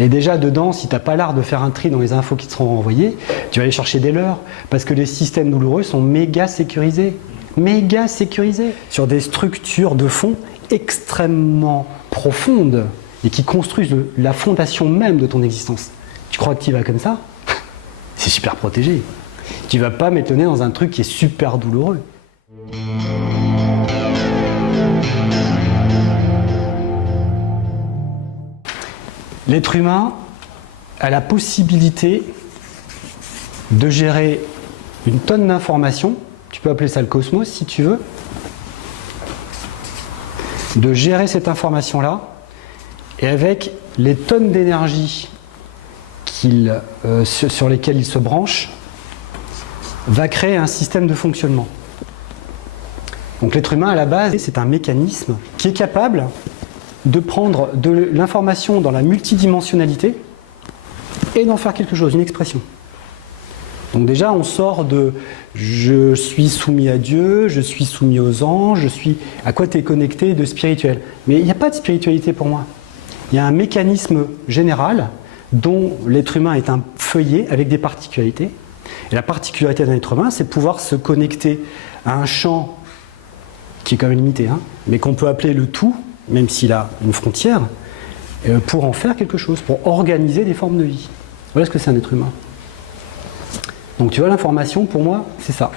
Et déjà dedans, si tu n'as pas l'art de faire un tri dans les infos qui te seront envoyées, tu vas aller chercher des leurres, parce que les systèmes douloureux sont méga sécurisés. Méga sécurisés. Sur des structures de fond extrêmement profondes et qui construisent la fondation même de ton existence. Tu crois que tu vas comme ça? C'est super protégé. Tu ne vas pas m'étonner dans un truc qui est super douloureux. L'être humain a la possibilité de gérer une tonne d'informations, tu peux appeler ça le cosmos si tu veux, de gérer cette information-là, et avec les tonnes d'énergie sur lesquelles il se branche, va créer un système de fonctionnement. Donc l'être humain, à la base, c'est un mécanisme qui est capable de prendre de l'information dans la multidimensionnalité et d'en faire quelque chose, une expression. Donc déjà, on sort de « je suis soumis à Dieu, je suis soumis aux anges, je suis… » À quoi tu es connecté de spirituel? Mais il n'y a pas de spiritualité pour moi. Il y a un mécanisme général dont l'être humain est un feuillet avec des particularités. Et la particularité d'un être humain, c'est pouvoir se connecter à un champ qui est quand même limité, hein, mais qu'on peut appeler le tout, même s'il a une frontière, pour en faire quelque chose, pour organiser des formes de vie. Voilà ce que c'est un être humain. Donc tu vois, l'information, pour moi, c'est ça.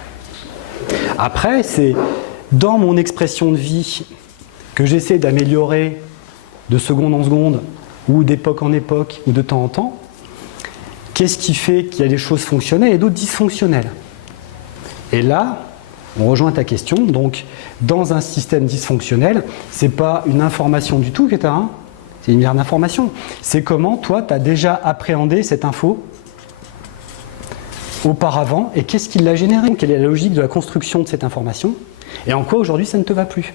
Après, c'est dans mon expression de vie que j'essaie d'améliorer de seconde en seconde, ou d'époque en époque, ou de temps en temps. Qu'est-ce qui fait qu'il y a des choses fonctionnelles et d'autres dysfonctionnelles? Et là, on rejoint ta question. Donc, dans un système dysfonctionnel, c'est pas une information du tout que tu as, hein, c'est une merde d'information. C'est comment, toi, tu as déjà appréhendé cette info auparavant et qu'est-ce qui l'a généré? Quelle est la logique de la construction de cette information? Et en quoi, aujourd'hui, ça ne te va plus?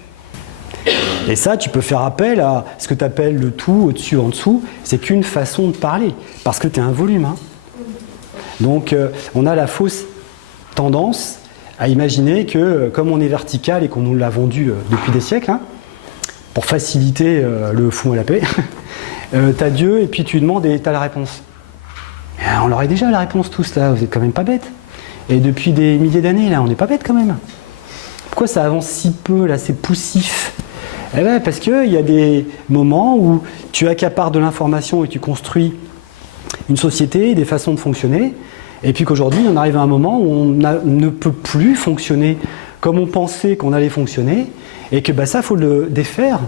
Et ça, tu peux faire appel à ce que tu appelles le tout, au-dessus, en dessous. C'est qu'une façon de parler, parce que tu es un volume. Hein. Donc, on a la fausse tendance à imaginer que, comme on est vertical et qu'on nous l'a vendu depuis des siècles, hein, pour faciliter le fou à la paix, tu as Dieu et puis tu lui demandes et tu as la réponse. Et on l'aurait déjà la réponse tous, là, vous êtes quand même pas bêtes. Et depuis des milliers d'années, là, on n'est pas bêtes quand même. Pourquoi ça avance si peu, là, c'est poussif? Eh bien, parce qu'il y a des moments où tu accapares de l'information et tu construis une société, des façons de fonctionner, et puis qu'aujourd'hui, on arrive à un moment où on ne peut plus fonctionner comme on pensait qu'on allait fonctionner, et que bah, ça, il faut le défaire.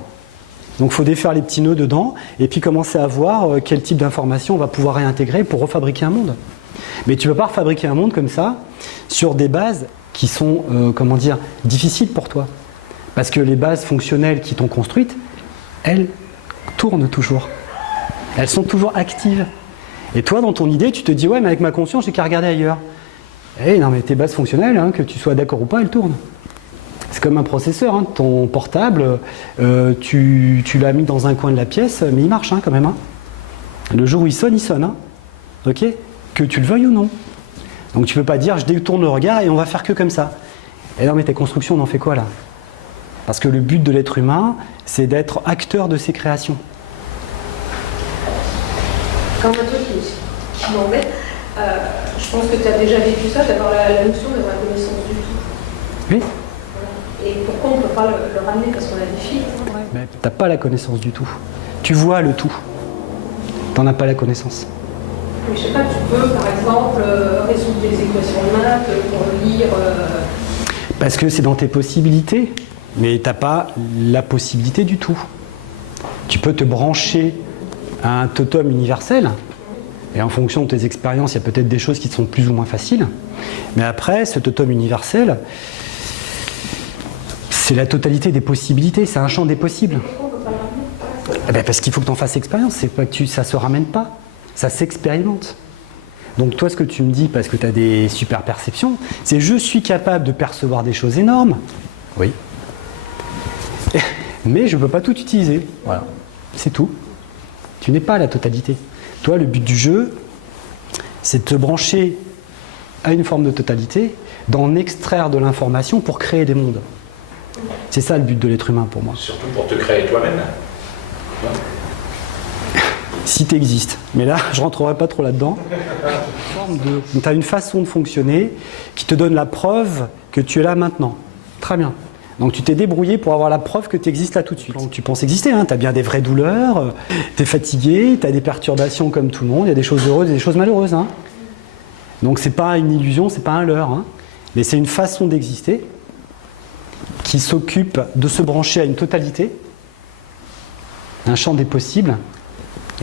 Donc, il faut défaire les petits nœuds dedans, et puis commencer à voir quel type d'information on va pouvoir réintégrer pour refabriquer un monde. Mais tu ne peux pas refabriquer un monde comme ça, sur des bases qui sont, comment dire, difficiles pour toi. Parce que les bases fonctionnelles qui t'ont construites, elles tournent toujours. Elles sont toujours actives. Et toi, dans ton idée, tu te dis, ouais, mais avec ma conscience, j'ai qu'à regarder ailleurs. Eh non, mais tes bases fonctionnelles, hein, que tu sois d'accord ou pas, elles tournent. C'est comme un processeur, hein, ton portable, tu l'as mis dans un coin de la pièce, mais il marche hein, quand même. Hein. Le jour où il sonne, hein, ok, que tu le veuilles ou non. Donc tu ne peux pas dire, je détourne le regard et on va faire que comme ça. Et non, mais tes constructions, on en fait quoi là? Parce que le but de l'être humain, c'est d'être acteur de ses créations. Quand un truc qui m'embête, je pense que tu as déjà vécu ça, d'avoir la notion d'avoir la connaissance du tout. Oui. Et pourquoi on ne peut pas le ramener? Parce qu'on a des filtres. Mais tu n'as pas la connaissance du tout. Tu vois le tout. Tu n'en as pas la connaissance. Mais je sais pas, tu peux par exemple résoudre des équations de maths pour lire. Parce que c'est dans tes possibilités, mais tu n'as pas la possibilité du tout. Tu peux te brancher à un totem universel, et en fonction de tes expériences, il y a peut-être des choses qui sont plus ou moins faciles. Mais après, ce totem universel, c'est la totalité des possibilités, c'est un champ des possibles. Eh bien, parce qu'il faut que tu en fasses expérience, c'est pas que ça ne se ramène pas, ça s'expérimente. Donc toi, ce que tu me dis, parce que tu as des super perceptions, c'est je suis capable de percevoir des choses énormes, oui, mais je ne peux pas tout utiliser, voilà, c'est tout. Tu n'es pas la totalité. Toi, le but du jeu, c'est de te brancher à une forme de totalité, d'en extraire de l'information pour créer des mondes. C'est ça le but de l'être humain pour moi. Surtout pour te créer toi-même. Si tu existes. Mais là, je ne rentrerai pas trop là-dedans. Tu as une façon de fonctionner qui te donne la preuve que tu es là maintenant. Très bien. Donc tu t'es débrouillé pour avoir la preuve que tu existes là tout de suite. Donc, tu penses exister, hein, tu as bien des vraies douleurs, tu es fatigué, tu as des perturbations comme tout le monde, il y a des choses heureuses et des choses malheureuses. Hein. Donc c'est pas une illusion, c'est pas un leurre. Hein. Mais c'est une façon d'exister qui s'occupe de se brancher à une totalité, un champ des possibles.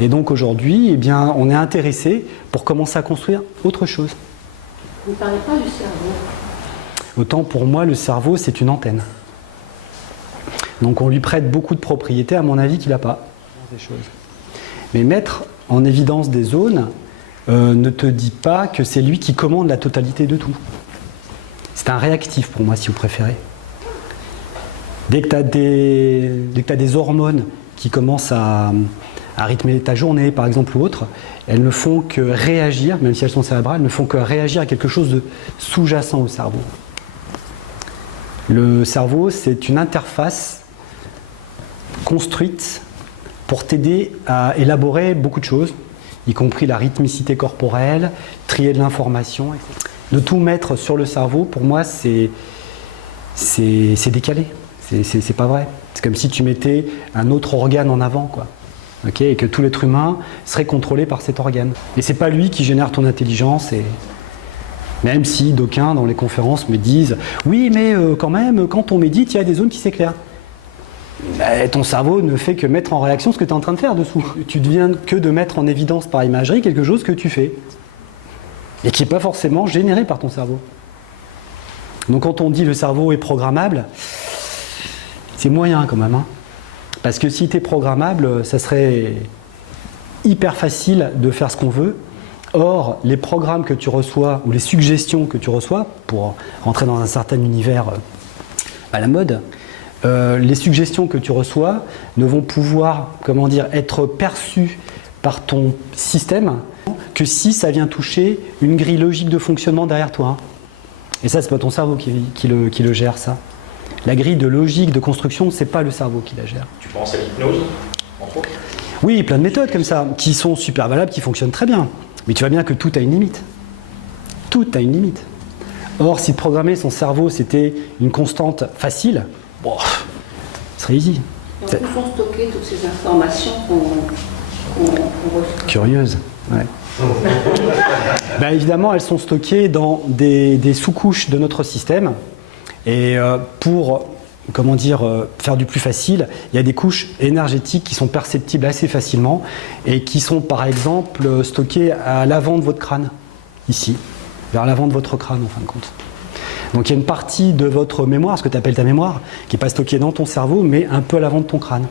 Et donc aujourd'hui, eh bien, on est intéressé pour commencer à construire autre chose. Vous ne parlez pas du cerveau. Autant pour moi, le cerveau, c'est une antenne. Donc on lui prête beaucoup de propriétés, à mon avis, qu'il n'a pas. Mais mettre en évidence des zones ne te dit pas que c'est lui qui commande la totalité de tout. C'est un réactif pour moi, si vous préférez. Dès que tu as des hormones qui commencent à rythmer ta journée, par exemple, ou autre, elles ne font que réagir, même si elles sont cérébrales, elles ne font que réagir à quelque chose de sous-jacent au cerveau. Le cerveau, c'est une interface construite pour t'aider à élaborer beaucoup de choses, y compris la rythmicité corporelle, trier de l'information, etc. De tout mettre sur le cerveau, pour moi, c'est décalé. C'est pas vrai. C'est comme si tu mettais un autre organe en avant, quoi. Okay, et que tout l'être humain serait contrôlé par cet organe. Et c'est pas lui qui génère ton intelligence. Et même si d'aucuns dans les conférences me disent « Oui, mais quand même, quand on médite, il y a des zones qui s'éclairent. » Ton cerveau ne fait que mettre en réaction ce que tu es en train de faire dessous. Tu deviens que de mettre en évidence par imagerie quelque chose que tu fais. Et qui n'est pas forcément généré par ton cerveau. Donc quand on dit le cerveau est programmable, c'est moyen quand même. Hein. Parce que si tu es programmable, ça serait hyper facile de faire ce qu'on veut. Or, les programmes que tu reçois, ou les suggestions que tu reçois, pour rentrer dans un certain univers à la mode, les suggestions que tu reçois ne vont pouvoir, être perçues par ton système que si ça vient toucher une grille logique de fonctionnement derrière toi. Et ça, c'est pas ton cerveau qui le gère, ça. La grille de logique de construction, c'est pas le cerveau qui la gère. Tu penses à l'hypnose, entre autres ? Oui, plein de méthodes comme ça, qui sont super valables, qui fonctionnent très bien. Mais tu vois bien que tout a une limite. Tout a une limite. Or, si programmer son cerveau, c'était une constante facile, bon, ce serait easy. Et en plus, on stocker toutes ces informations qu'on reçoit. Curieuse, ouais. Ben, évidemment, elles sont stockées dans des sous-couches de notre système. Et pour faire du plus facile, il y a des couches énergétiques qui sont perceptibles assez facilement et qui sont par exemple stockées à l'avant de votre crâne, ici, vers l'avant de votre crâne en fin de compte. Donc il y a une partie de votre mémoire, ce que tu appelles ta mémoire, qui n'est pas stockée dans ton cerveau, mais un peu à l'avant de ton crâne.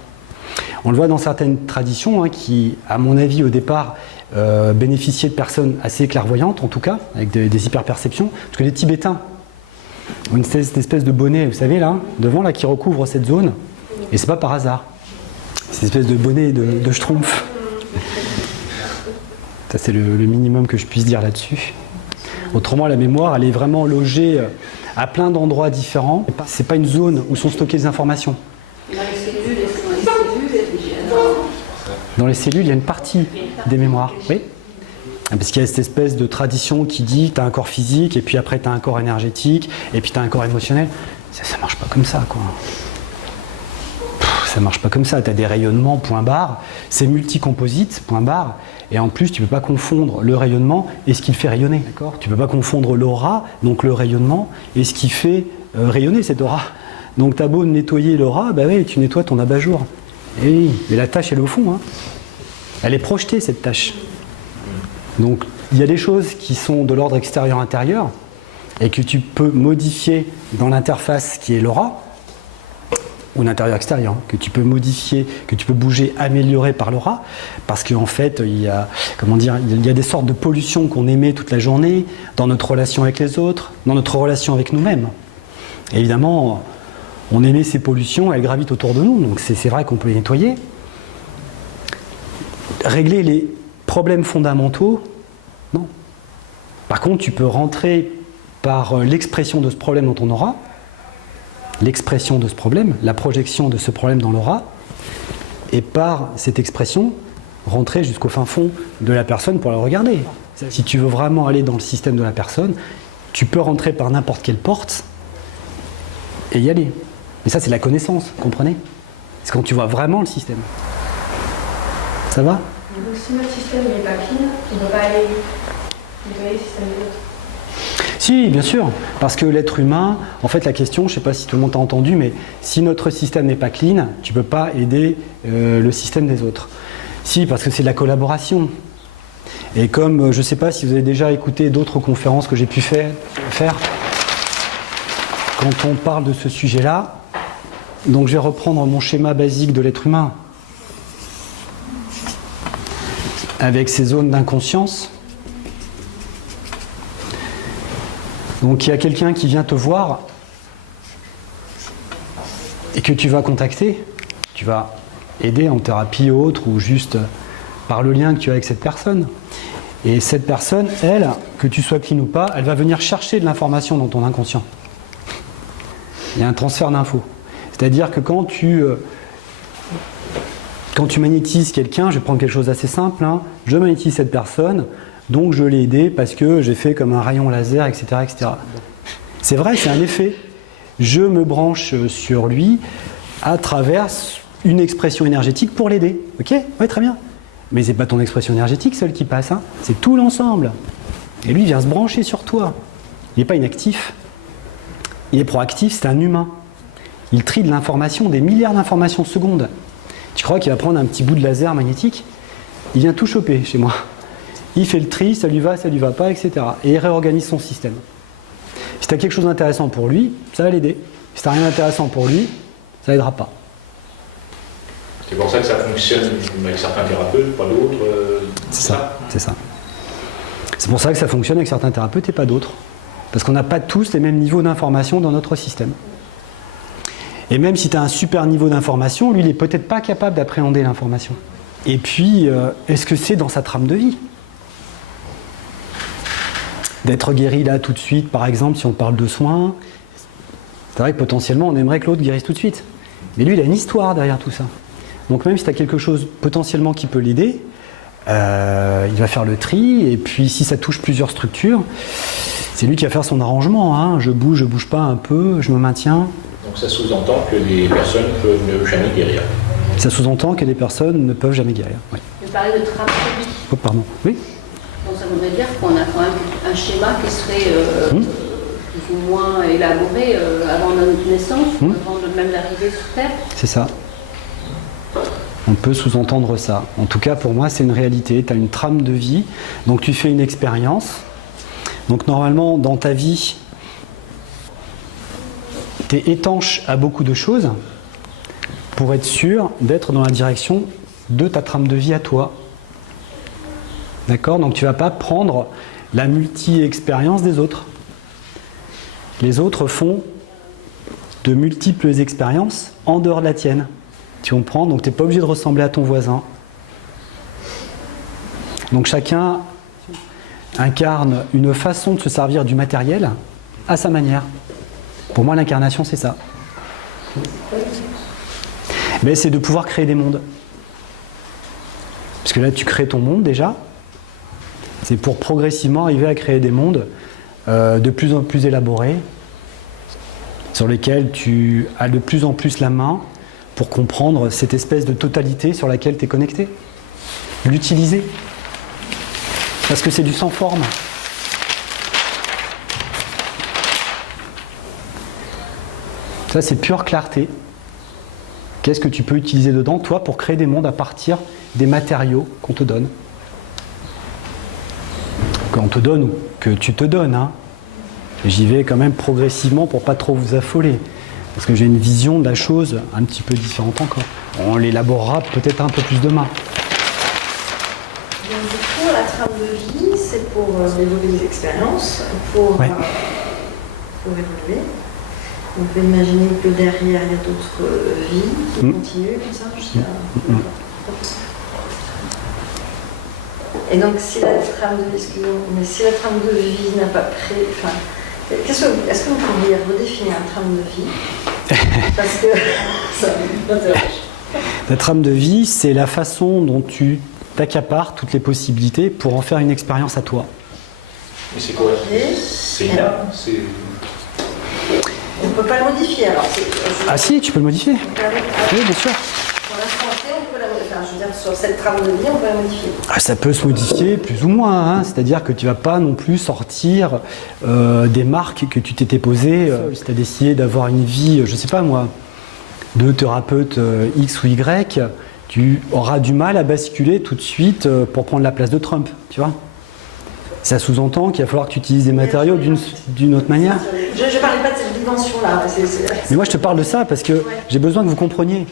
On le voit dans certaines traditions qui, à mon avis, au départ, bénéficiaient de personnes assez clairvoyantes, en tout cas, avec des hyperperceptions, parce que les Tibétains ont cette espèce de bonnet, vous savez, là, devant, là, qui recouvre cette zone, et c'est pas par hasard. C'est une espèce de bonnet de schtroumpf. Ça, c'est le minimum que je puisse dire là-dessus. Autrement, la mémoire, elle est vraiment logée à plein d'endroits différents. C'est pas une zone où sont stockées des informations. Dans les cellules, il y a une partie des mémoires. Oui. Parce qu'il y a cette espèce de tradition qui dit tu as un corps physique, et puis après tu as un corps énergétique, et puis tu as un corps émotionnel. Ça marche pas comme ça, quoi. Ça marche pas comme ça. Tu as des rayonnements, point barre. C'est multicomposite, point barre. Et en plus, tu peux pas confondre le rayonnement et ce qui le fait rayonner. D'accord ? Tu peux pas confondre l'aura, donc le rayonnement, et ce qui fait rayonner cette aura. Donc tu as beau nettoyer l'aura, bah oui, tu nettoies ton abat-jour. Et oui, mais la tâche, elle est au fond. Hein. Elle est projetée, cette tâche. Donc, il y a des choses qui sont de l'ordre extérieur-intérieur et que tu peux modifier dans l'interface qui est l'aura, ou l'intérieur-extérieur, que tu peux modifier, que tu peux bouger, améliorer par l'aura, parce qu'en fait, il y a des sortes de pollutions qu'on émet toute la journée dans notre relation avec les autres, dans notre relation avec nous-mêmes. Et évidemment, on émet ces pollutions, elles gravitent autour de nous, donc c'est vrai qu'on peut les nettoyer. Régler les problèmes fondamentaux, non. Par contre, tu peux rentrer par l'expression de ce problème dans ton aura, l'expression de ce problème, la projection de ce problème dans l'aura, et par cette expression, rentrer jusqu'au fin fond de la personne pour la regarder. Si tu veux vraiment aller dans le système de la personne, tu peux rentrer par n'importe quelle porte et y aller. Mais ça, c'est la connaissance, vous comprenez? C'est quand tu vois vraiment le système. Ça va? Donc si notre système n'est pas clean, on ne peut pas aller nettoyer le système des autres. Si, bien sûr, parce que l'être humain, en fait la question, je ne sais pas si tout le monde a entendu, mais si notre système n'est pas clean, tu ne peux pas aider le système des autres. Si, parce que c'est de la collaboration. Et comme, je ne sais pas si vous avez déjà écouté d'autres conférences que j'ai pu faire, quand on parle de ce sujet-là, donc je vais reprendre mon schéma basique de l'être humain, avec ses zones d'inconscience. Donc il y a quelqu'un qui vient te voir et que tu vas contacter, tu vas aider en thérapie ou autre, ou juste par le lien que tu as avec cette personne. Et cette personne, elle, que tu sois clean ou pas, elle va venir chercher de l'information dans ton inconscient. Il y a un transfert d'infos. C'est-à-dire que quand tu magnétises quelqu'un, je vais prendre quelque chose d'assez simple, hein, je magnétise cette personne, donc je l'ai aidé parce que j'ai fait comme un rayon laser, etc. etc. C'est vrai, c'est un effet. Je me branche sur lui à travers une expression énergétique pour l'aider. Ok? Oui, très bien. Mais c'est pas ton expression énergétique seule qui passe, hein. C'est tout l'ensemble. Et lui, il vient se brancher sur toi. Il n'est pas inactif. Il est proactif, c'est un humain. Il trie de l'information, des milliards d'informations secondes. Tu crois qu'il va prendre un petit bout de laser magnétique? Il vient tout choper chez moi. Il fait le tri, ça lui va pas, etc. Et il réorganise son système. Si tu as quelque chose d'intéressant pour lui, ça va l'aider. Si tu n'as rien d'intéressant pour lui, ça l'aidera pas. C'est pour ça que ça fonctionne avec certains thérapeutes, pas d'autres. C'est ça. C'est pour ça que ça fonctionne avec certains thérapeutes et pas d'autres. Parce qu'on n'a pas tous les mêmes niveaux d'information dans notre système. Et même si tu as un super niveau d'information, lui, il n'est peut-être pas capable d'appréhender l'information. Et puis, est-ce que c'est dans sa trame de vie? D'être guéri là tout de suite, par exemple, si on parle de soins, c'est vrai que potentiellement on aimerait que l'autre guérisse tout de suite. Mais lui, il a une histoire derrière tout ça. Donc même si tu as quelque chose potentiellement qui peut l'aider, il va faire le tri, et puis si ça touche plusieurs structures, c'est lui qui va faire son arrangement, hein. Je bouge pas un peu, je me maintiens. Donc ça sous-entend que les personnes peuvent ne jamais guérir. Ça sous-entend que les personnes ne peuvent jamais guérir. Oui. Je parlais de trame de vie. Oh, pardon. Oui. Donc ça voudrait dire qu'on a quand même un schéma qui serait plus ou moins élaboré avant notre naissance, avant de même d'arriver sur Terre. C'est ça. On peut sous-entendre ça. En tout cas, pour moi, c'est une réalité. Tu as une trame de vie, donc tu fais une expérience. Donc normalement, dans ta vie, tu es étanche à beaucoup de choses pour être sûr d'être dans la direction de ta trame de vie à toi. D'accord? Donc tu ne vas pas prendre la multi-expérience des autres. Les autres font de multiples expériences en dehors de la tienne. Tu comprends? Donc tu n'es pas obligé de ressembler à ton voisin. Donc chacun incarne une façon de se servir du matériel à sa manière. Pour moi, l'incarnation, c'est ça. Mais c'est de pouvoir créer des mondes. Parce que là, tu crées ton monde déjà. C'est pour progressivement arriver à créer des mondes de plus en plus élaborés, sur lesquels tu as de plus en plus la main pour comprendre cette espèce de totalité sur laquelle tu es connecté. L'utiliser. Parce que c'est du sans forme. Ça, c'est pure clarté. Qu'est-ce que tu peux utiliser dedans, toi, pour créer des mondes à partir des matériaux qu'on te donne? Qu'on te donne ou que tu te donnes, hein. J'y vais quand même progressivement pour pas trop vous affoler. Parce que j'ai une vision de la chose un petit peu différente encore. On l'élaborera peut-être un peu plus demain. Donc, du coup, la trame de vie, c'est pour développer des expériences, pour évoluer. On peut imaginer que derrière, il y a d'autres vies qui continuent comme ça jusqu'à... Et donc, si la trame de vie n'a pas créé... Enfin, est-ce que vous pourriez redéfinir la trame de vie? Parce que ça m'intéresse. La trame de vie, c'est la façon dont tu t'accapares toutes les possibilités pour en faire une expérience à toi. Mais c'est quoi? C'est une âme? On ne peut pas le modifier alors. Ah si, tu peux le modifier. Oui, bien sûr. Dans l'instant T, on peut la modifier. Enfin, je veux dire, sur cette trame de vie, on peut la modifier. Ah, ça peut se modifier plus ou moins, hein. C'est-à-dire que tu vas pas non plus sortir des marques que tu t'étais posées. Si tu as décidé d'avoir une vie, je sais pas moi, de thérapeute X ou Y, tu auras du mal à basculer tout de suite pour prendre la place de Trump, tu vois. Ça sous-entend qu'il va falloir que tu utilises des matériaux d'une autre manière. Je ne parlais pas de cette dimension-là. Mais moi je te parle de ça parce que j'ai besoin que vous compreniez.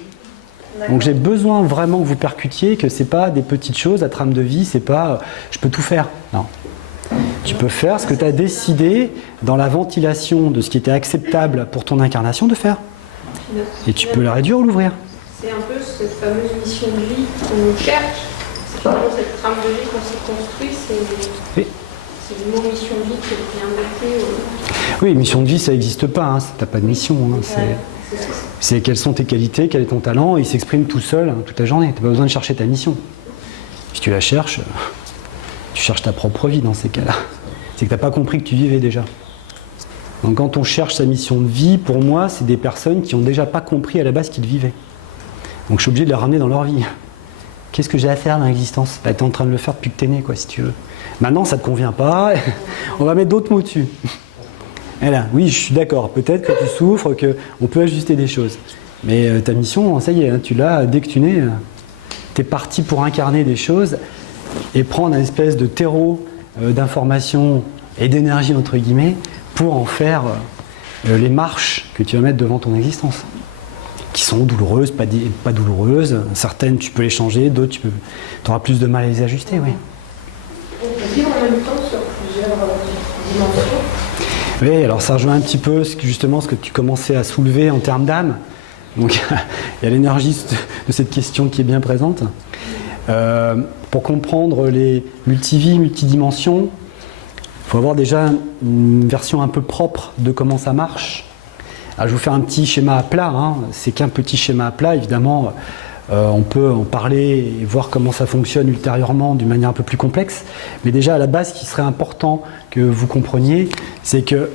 Donc j'ai besoin vraiment que vous percutiez que c'est pas des petites choses, la trame de vie, c'est pas je peux tout faire. Non. Tu peux faire ce que tu as décidé dans la ventilation de ce qui était acceptable pour ton incarnation de faire. Et tu peux la réduire ou l'ouvrir. C'est un peu cette fameuse mission de vie qu'on cherche. C'est pas pour cette trame de vie qu'on s'est construit, Oui. C'est le mot mission de vie qui est bien noté. Oui, mission de vie, ça n'existe pas. Hein. T'as pas de mission. Hein. C'est quelles sont tes qualités, quel est ton talent. Il s'exprime tout seul hein, toute la journée. Tu n'as pas besoin de chercher ta mission. Si tu la cherches, tu cherches ta propre vie dans ces cas-là. C'est que tu n'as pas compris que tu vivais déjà. Donc quand on cherche sa mission de vie, pour moi, c'est des personnes qui n'ont déjà pas compris à la base qu'ils vivaient. Donc je suis obligé de les ramener dans leur vie. Qu'est-ce que j'ai à faire dans l'existence? Bah, tu es en train de le faire depuis que tu es né, quoi, si tu veux. Maintenant, ça ne te convient pas, on va mettre d'autres mots dessus. Et là, oui, je suis d'accord, peut-être que tu souffres, qu'on peut ajuster des choses. Mais ta mission, ça y est, hein, tu l'as, dès que tu nais, tu es parti pour incarner des choses et prendre un espèce de terreau d'informations et d'énergie, entre guillemets, pour en faire les marches que tu vas mettre devant ton existence. Qui sont douloureuses, pas douloureuses. Certaines, tu peux les changer, d'autres, tu auras plus de mal à les ajuster, oui. On peut vivre en même temps sur plusieurs dimensions. Oui, alors ça rejoint un petit peu justement ce que tu commençais à soulever en termes d'âme. Donc il y a l'énergie de cette question qui est bien présente. Pour comprendre les multivies, multidimensions, il faut avoir déjà une version un peu propre de comment ça marche. Alors, je vais vous faire un petit schéma à plat, hein. C'est qu'un petit schéma à plat, évidemment. On peut en parler et voir comment ça fonctionne ultérieurement d'une manière un peu plus complexe. Mais déjà, à la base, ce qui serait important que vous compreniez, c'est que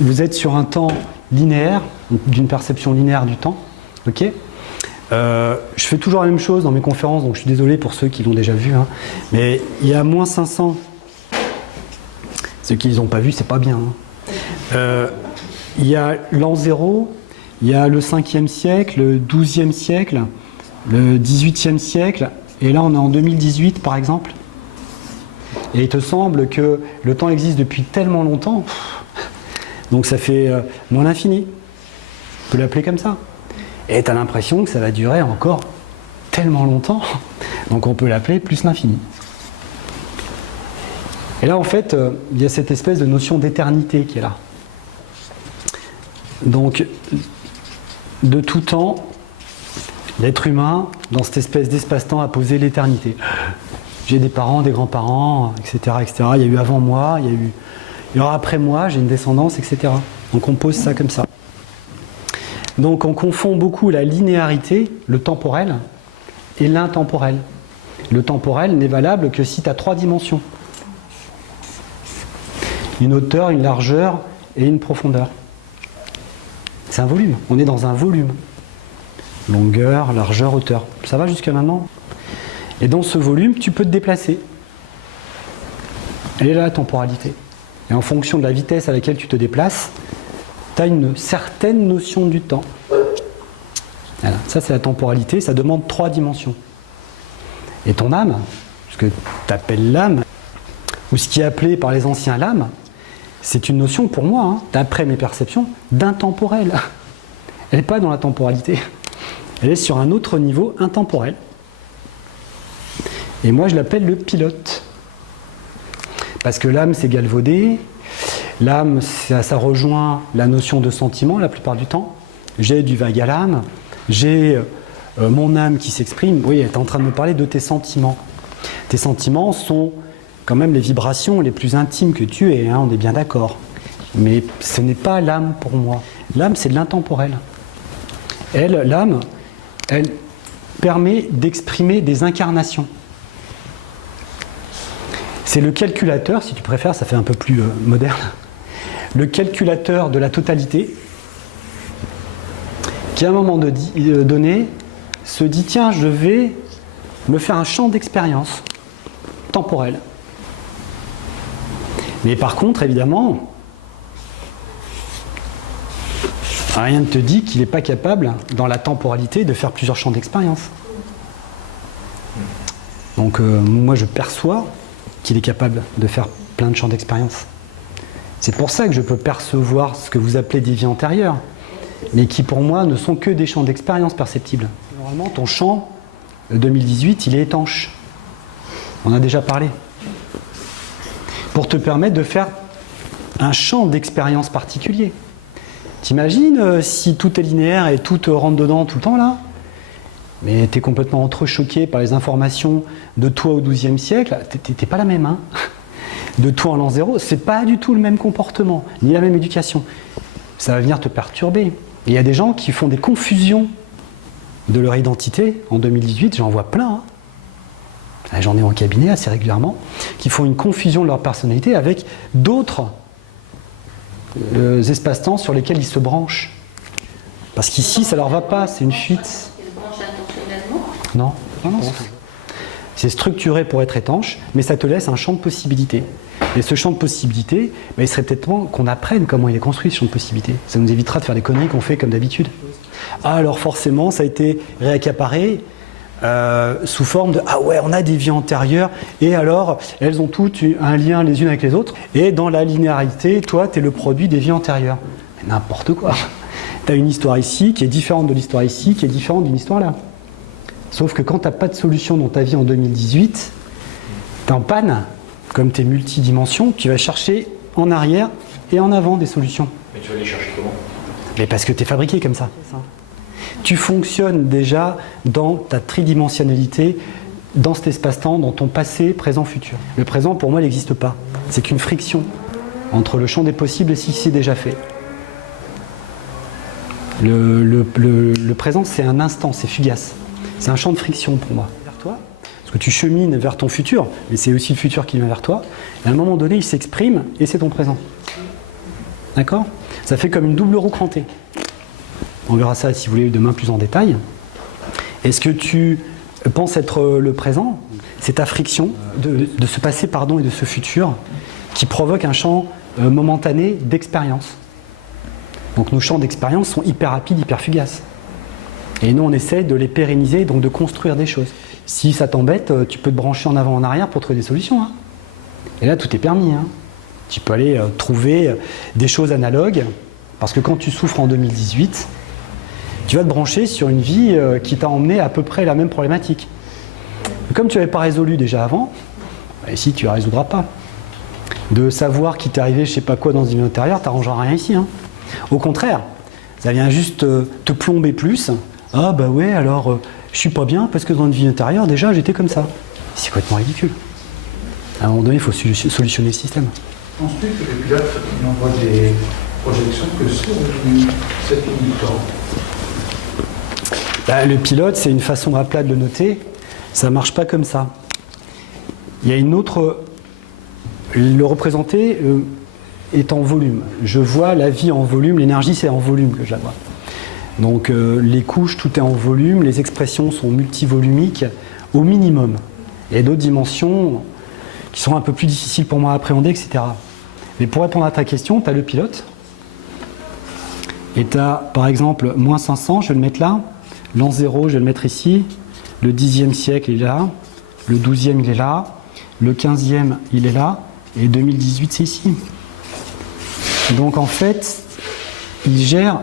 vous êtes sur un temps linéaire, d'une perception linéaire du temps. Okay, je fais toujours la même chose dans mes conférences, donc je suis désolé pour ceux qui l'ont déjà vu. Hein. Mais il y a moins 500. Ceux qui ne l'ont pas vu, c'est pas bien. Hein. Il y a l'an 0, il y a le 5e siècle, le 12e siècle, le 18e siècle, et là on est en 2018 par exemple. Et il te semble que le temps existe depuis tellement longtemps, donc ça fait moins l'infini. On peut l'appeler comme ça. Et tu as l'impression que ça va durer encore tellement longtemps, donc on peut l'appeler plus l'infini. Et là en fait, il y a cette espèce de notion d'éternité qui est là. Donc, de tout temps, l'être humain, dans cette espèce d'espace-temps, a posé l'éternité. J'ai des parents, des grands-parents, etc., etc. Il y a eu avant moi, il y aura après moi, j'ai une descendance, etc. Donc on pose ça comme ça. Donc on confond beaucoup la linéarité, le temporel, et l'intemporel. Le temporel n'est valable que si tu as 3 dimensions. Une hauteur, une largeur et une profondeur. C'est un volume, on est dans un volume. Longueur, largeur, hauteur. Ça va jusqu'à maintenant? Et dans ce volume, tu peux te déplacer. Elle est là la temporalité. Et en fonction de la vitesse à laquelle tu te déplaces, tu as une certaine notion du temps. Voilà. Ça c'est la temporalité, ça demande 3 dimensions. Et ton âme, ce que tu appelles l'âme, ou ce qui est appelé par les anciens l'âme, c'est une notion pour moi, hein, d'après mes perceptions, d'intemporel. Elle n'est pas dans la temporalité. Elle est sur un autre niveau intemporel. Et moi, je l'appelle le pilote. Parce que l'âme, c'est galvaudé. L'âme, ça rejoint la notion de sentiment la plupart du temps. J'ai du vague à l'âme. J'ai mon âme qui s'exprime. Oui, elle est en train de me parler de tes sentiments. Tes sentiments sont quand même les vibrations les plus intimes que tu es, hein, on est bien d'accord. Mais ce n'est pas l'âme pour moi. L'âme, c'est de l'intemporel. L'âme, elle permet d'exprimer des incarnations. C'est le calculateur, si tu préfères, ça fait un peu plus moderne, le calculateur de la totalité, qui à un moment donné se dit tiens, je vais me faire un champ d'expérience temporel. Mais par contre, évidemment, rien ne te dit qu'il n'est pas capable, dans la temporalité, de faire plusieurs champs d'expérience. Donc moi je perçois qu'il est capable de faire plein de champs d'expérience. C'est pour ça que je peux percevoir ce que vous appelez des vies antérieures, mais qui pour moi ne sont que des champs d'expérience perceptibles. Normalement ton champ 2018 il est étanche. On a déjà parlé. Pour te permettre de faire un champ d'expérience particulier. T'imagines si tout est linéaire et tout te rentre dedans tout le temps là? Mais tu es complètement entrechoqué par les informations de toi au XIIe siècle, t'es pas la même, hein. De toi en l'an 0, c'est pas du tout le même comportement, ni la même éducation. Ça va venir te perturber. Et il y a des gens qui font des confusions de leur identité en 2018, j'en vois plein, hein. J'en ai en cabinet assez régulièrement, qui font une confusion de leur personnalité avec d'autres espaces-temps sur lesquels ils se branchent. Parce qu'ici, ça leur va pas, c'est une fuite. Non, c'est structuré pour être étanche, mais ça te laisse un champ de possibilités. Et ce champ de possibilités, il serait peut-être temps qu'on apprenne comment il est construit ce champ de possibilités. Ça nous évitera de faire des conneries qu'on fait comme d'habitude. Alors forcément, ça a été réaccaparé sous forme de « Ah ouais, on a des vies antérieures, et alors, elles ont toutes un lien les unes avec les autres, et dans la linéarité, toi, tu es le produit des vies antérieures. » Mais n'importe quoi. Tu as une histoire ici qui est différente de l'histoire ici, qui est différente d'une histoire là. Sauf que quand tu n'as pas de solution dans ta vie en 2018, tu es en panne, comme tu es multidimension, tu vas chercher en arrière et en avant des solutions. Mais tu vas les chercher comment? Mais parce que tu es fabriqué comme ça. Tu fonctionnes déjà dans ta tridimensionnalité, dans cet espace-temps, dans ton passé, présent, futur. Le présent, pour moi, il n'existe pas. C'est qu'une friction entre le champ des possibles et ce qui s'est déjà fait. Le présent, c'est un instant, c'est fugace. C'est un champ de friction pour moi. Vers toi, parce que tu chemines vers ton futur, mais c'est aussi le futur qui vient vers toi. Et à un moment donné, il s'exprime et c'est ton présent. D'accord? Ça fait comme une double roue crantée. On verra ça, si vous voulez, demain plus en détail. Est-ce que tu penses être le présent? C'est ta friction de ce passé et de ce futur qui provoque un champ momentané d'expérience. Donc nos champs d'expérience sont hyper rapides, hyper fugaces. Et nous, on essaie de les pérenniser, donc de construire des choses. Si ça t'embête, tu peux te brancher en avant, en arrière pour trouver des solutions, hein. Et là, tout est permis, hein. Tu peux aller trouver des choses analogues, parce que quand tu souffres en 2018, tu vas te brancher sur une vie qui t'a emmené à peu près la même problématique. Mais comme tu n'avais pas résolu déjà avant, ici, tu ne la résoudras pas. De savoir qu'il t'est arrivé je ne sais pas quoi dans une vie intérieure, tu n'arrangeras rien ici, hein. Au contraire, ça vient juste te plomber plus. Ah bah ouais, alors je suis pas bien parce que dans une vie intérieure, déjà j'étais comme ça. C'est complètement ridicule. À un moment donné, il faut solutionner le système. Ensuite, les pilotes, ils n'envoient des projections que sur cette unité de temps. Le pilote, c'est une façon à plat de le noter. Ça marche pas comme ça. Il y a une autre... Le représenter est en volume. Je vois la vie en volume, l'énergie c'est en volume que je la vois. Donc les couches, tout est en volume, les expressions sont multivolumiques au minimum. Il y a d'autres dimensions qui sont un peu plus difficiles pour moi à appréhender, etc. Mais pour répondre à ta question, tu as le pilote. Et tu as par exemple moins 500, je vais le mettre là. L'an 0, je vais le mettre ici. Le 10e siècle, il est là. Le 12e, il est là. Le 15e, il est là. Et 2018, c'est ici. Donc en fait, il gère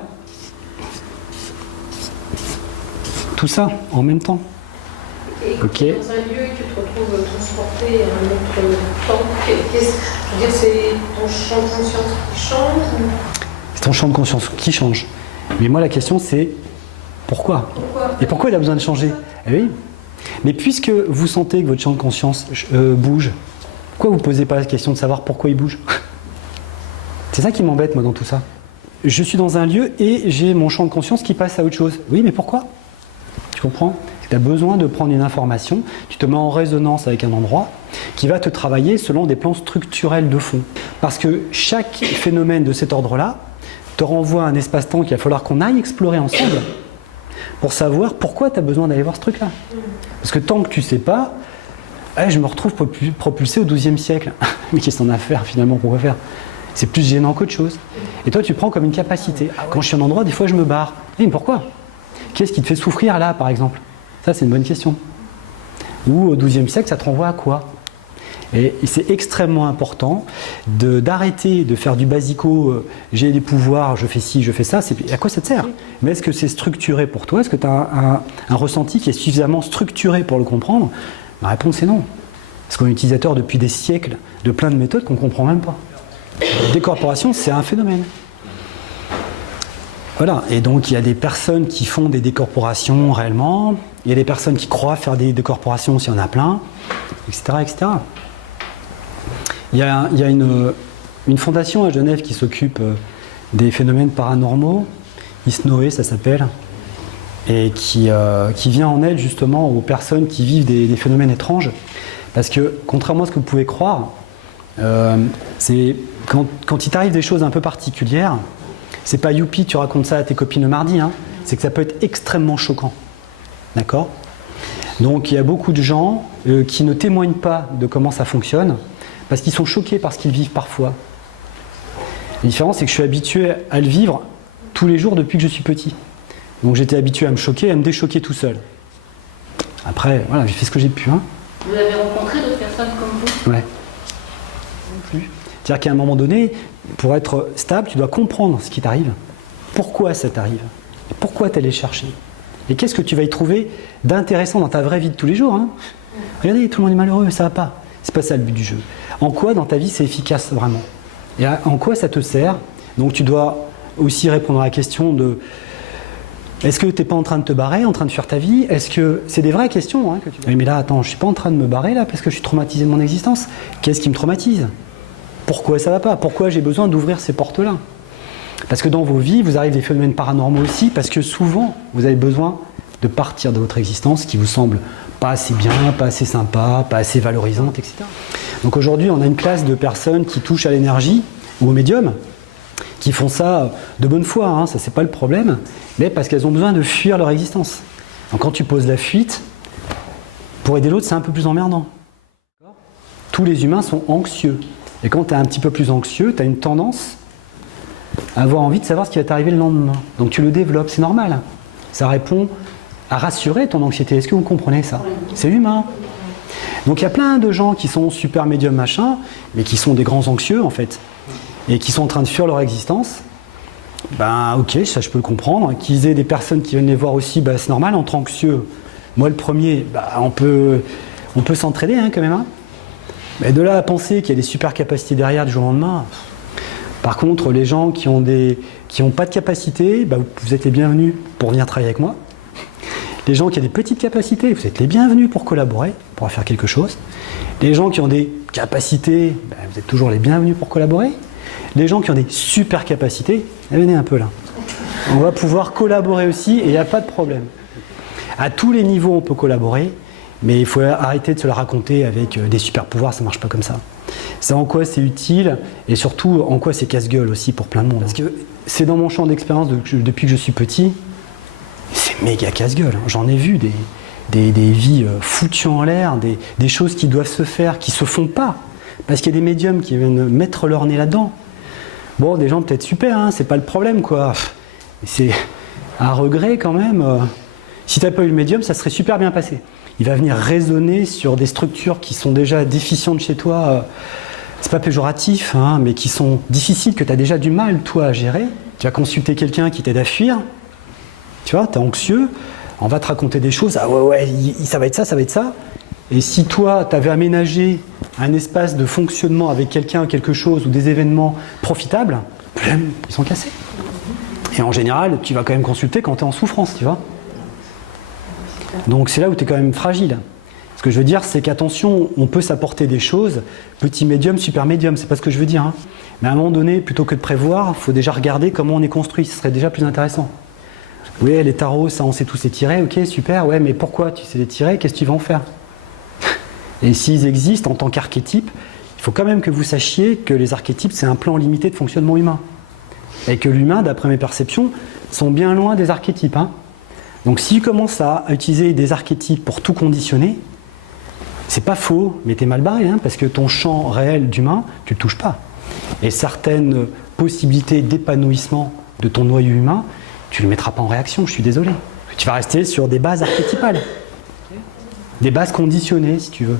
tout ça en même temps. Et quand tu es dans un lieu et que tu te retrouves transporté à un autre temps, c'est ton champ de conscience qui change ou... C'est ton champ de conscience qui change. Mais moi, la question, c'est pourquoi? Et pourquoi il a besoin de changer? Eh oui. Mais puisque vous sentez que votre champ de conscience bouge, pourquoi vous ne posez pas la question de savoir pourquoi il bouge? C'est ça qui m'embête, moi, dans tout ça. Je suis dans un lieu et j'ai mon champ de conscience qui passe à autre chose. Oui, mais pourquoi? Tu comprends? tu as besoin de prendre une information, tu te mets en résonance avec un endroit qui va te travailler selon des plans structurels de fond. Parce que chaque phénomène de cet ordre-là te renvoie à un espace-temps qu'il va falloir qu'on aille explorer ensemble pour savoir pourquoi tu as besoin d'aller voir ce truc-là. Parce que tant que tu ne sais pas, je me retrouve propulsé au XIIe siècle. Mais qu'est-ce qu'on a à faire finalement? Pourquoi faire? C'est plus gênant qu'autre chose. Et toi, tu prends comme une capacité. Quand je suis à un endroit, des fois, je me barre. Mais pourquoi? Qu'est-ce qui te fait souffrir là, par exemple? Ça, c'est une bonne question. Ou au XIIe siècle, ça te renvoie à quoi? Et c'est extrêmement important d'arrêter de faire du basico, j'ai des pouvoirs, je fais ci, je fais ça. À quoi ça te sert? Mais est-ce que c'est structuré pour toi? Est-ce que tu as un ressenti qui est suffisamment structuré pour le comprendre? La réponse est non. Parce qu'on est utilisateur depuis des siècles de plein de méthodes qu'on ne comprend même pas. La décorporation, c'est un phénomène. Voilà, et donc il y a des personnes qui font des décorporations réellement, il y a des personnes qui croient faire des décorporations s'il y en a plein, etc. etc. Il y a une fondation à Genève qui s'occupe des phénomènes paranormaux, ISNOE ça s'appelle, et qui vient en aide justement aux personnes qui vivent des phénomènes étranges. Parce que, contrairement à ce que vous pouvez croire, c'est quand il t'arrive des choses un peu particulières, c'est pas youpi, tu racontes ça à tes copines le mardi, hein, c'est que ça peut être extrêmement choquant. D'accord? Donc il y a beaucoup de gens qui ne témoignent pas de comment ça fonctionne, parce qu'ils sont choqués par ce qu'ils vivent parfois. La différence, c'est que je suis habitué à le vivre tous les jours depuis que je suis petit. Donc j'étais habitué à me choquer, à me déchoquer tout seul. Après, voilà, j'ai fait ce que j'ai pu. Hein. Vous avez rencontré d'autres personnes comme vous? Ouais. Non plus. C'est-à-dire qu'à un moment donné, pour être stable, tu dois comprendre ce qui t'arrive. Pourquoi ça t'arrive? Et pourquoi t'allais chercher? Et qu'est-ce que tu vas y trouver d'intéressant dans ta vraie vie de tous les jours, hein? Regardez, tout le monde est malheureux, mais ça va pas. C'est pas ça le but du jeu. En quoi dans ta vie c'est efficace vraiment? Et en quoi ça te sert? Donc tu dois aussi répondre à la question de est-ce que tu n'es pas en train de te barrer, en train de fuir ta vie? Est-ce que c'est des vraies questions hein, que tu... Oui, mais là, attends, je suis pas en train de me barrer là parce que je suis traumatisé de mon existence. Qu'est-ce qui me traumatise? Pourquoi ça va pas? Pourquoi j'ai besoin d'ouvrir ces portes-là? Parce que dans vos vies, vous arrivez des phénomènes paranormaux aussi, parce que souvent, vous avez besoin de partir de votre existence qui vous semble pas assez bien, pas assez sympa, pas assez valorisante, etc. Donc aujourd'hui, on a une classe de personnes qui touchent à l'énergie ou au médium, qui font ça de bonne foi, hein, ça c'est pas le problème, mais parce qu'elles ont besoin de fuir leur existence. Donc quand tu poses la fuite, pour aider l'autre, c'est un peu plus emmerdant. Tous les humains sont anxieux. Et quand tu es un petit peu plus anxieux, tu as une tendance à avoir envie de savoir ce qui va t'arriver le lendemain. Donc tu le développes, c'est normal. Ça répond à rassurer ton anxiété. Est-ce que vous comprenez ça? C'est humain. Donc il y a plein de gens qui sont super médium machin, mais qui sont des grands anxieux en fait, et qui sont en train de fuir leur existence. Ben ok, ça je peux le comprendre. Qu'ils aient des personnes qui viennent les voir aussi, ben, c'est normal, entre anxieux. Moi le premier, ben, on peut s'entraider hein, quand même. Hein. Mais de là à penser qu'il y a des super capacités derrière du jour au lendemain. Par contre, les gens qui ont pas de capacité, ben, vous êtes les bienvenus pour venir travailler avec moi. Les gens qui ont des petites capacités, vous êtes les bienvenus pour collaborer, pour faire quelque chose. Les gens qui ont des capacités, ben, vous êtes toujours les bienvenus pour collaborer. Les gens qui ont des super capacités, venez un peu là. On va pouvoir collaborer aussi et il n'y a pas de problème. À tous les niveaux, on peut collaborer, mais il faut arrêter de se la raconter avec des super pouvoirs, ça ne marche pas comme ça. C'est en quoi c'est utile et surtout en quoi c'est casse-gueule aussi pour plein de monde. Parce que c'est dans mon champ d'expérience depuis que je suis petit, c'est méga casse-gueule. J'en ai vu des vies foutues en l'air, des choses qui doivent se faire, qui ne se font pas. Parce qu'il y a des médiums qui viennent mettre leur nez là-dedans. Bon, des gens peut-être super, hein, c'est pas le problème quoi. C'est à regret quand même. Si tu n'as pas eu le médium, ça serait super bien passé. Il va venir raisonner sur des structures qui sont déjà déficientes chez toi. C'est pas péjoratif, hein, mais qui sont difficiles, que tu as déjà du mal toi à gérer. Tu vas consulter quelqu'un qui t'aide à fuir. Tu vois, tu es anxieux. On va te raconter des choses. Ah ouais, ça va être ça, ça va être ça. Et si toi, tu avais aménagé un espace de fonctionnement avec quelqu'un, quelque chose, ou des événements profitables, ils sont cassés. Et en général, tu vas quand même consulter quand tu es en souffrance, tu vois. Donc c'est là où tu es quand même fragile. Ce que je veux dire, c'est qu'attention, on peut s'apporter des choses, petit médium, super médium, c'est pas ce que je veux dire. Hein. Mais à un moment donné, plutôt que de prévoir, il faut déjà regarder comment on est construit, ce serait déjà plus intéressant. Oui, les tarots, ça on sait tous les tirer, ok, super, ouais, mais pourquoi tu sais les tirer? Qu'est-ce que tu vas en faire? Et s'ils existent en tant qu'archétypes, il faut quand même que vous sachiez que les archétypes, c'est un plan limité de fonctionnement humain. Et que l'humain, d'après mes perceptions, sont bien loin des archétypes. Hein. Donc s'ils commencent à utiliser des archétypes pour tout conditionner, c'est pas faux, mais t'es mal barré, hein, parce que ton champ réel d'humain, tu le touches pas. Et certaines possibilités d'épanouissement de ton noyau humain, tu ne le mettras pas en réaction, je suis désolé. Tu vas rester sur des bases archétypales. Des bases conditionnées, si tu veux.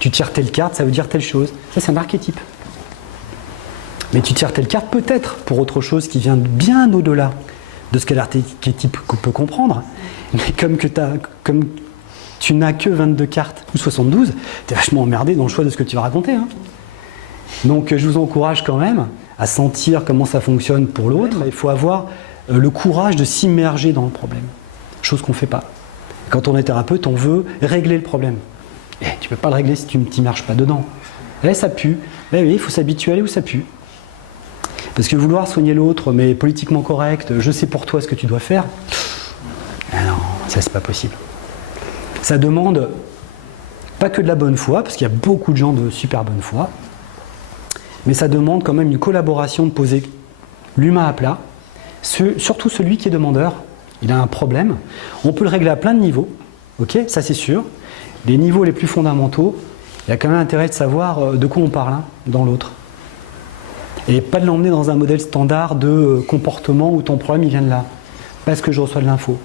Tu tires telle carte, ça veut dire telle chose. Ça, c'est un archétype. Mais tu tires telle carte peut-être pour autre chose qui vient bien au-delà de ce que l'archétype peut comprendre. Mais comme tu n'as que 22 cartes ou 72, tu es vachement emmerdé dans le choix de ce que tu vas raconter. Hein. Donc je vous encourage quand même à sentir comment ça fonctionne pour l'autre. Il faut avoir le courage de s'immerger dans le problème. Chose qu'on ne fait pas. Quand on est thérapeute, on veut régler le problème. Et tu ne peux pas le régler si tu ne t'immerges pas dedans. Et ça pue. Mais oui, il faut s'habituer à aller où ça pue. Parce que vouloir soigner l'autre, mais politiquement correct, je sais pour toi ce que tu dois faire, ah non, ça c'est pas possible. Ça demande pas que de la bonne foi, parce qu'il y a beaucoup de gens de super bonne foi, mais ça demande quand même une collaboration de poser l'humain à plat, surtout celui qui est demandeur. Il a un problème, on peut le régler à plein de niveaux, ok, ça c'est sûr. Les niveaux les plus fondamentaux, il y a quand même intérêt de savoir de quoi on parle hein, dans l'autre. Et pas de l'emmener dans un modèle standard de comportement où ton problème il vient de là. Parce que je reçois de l'info.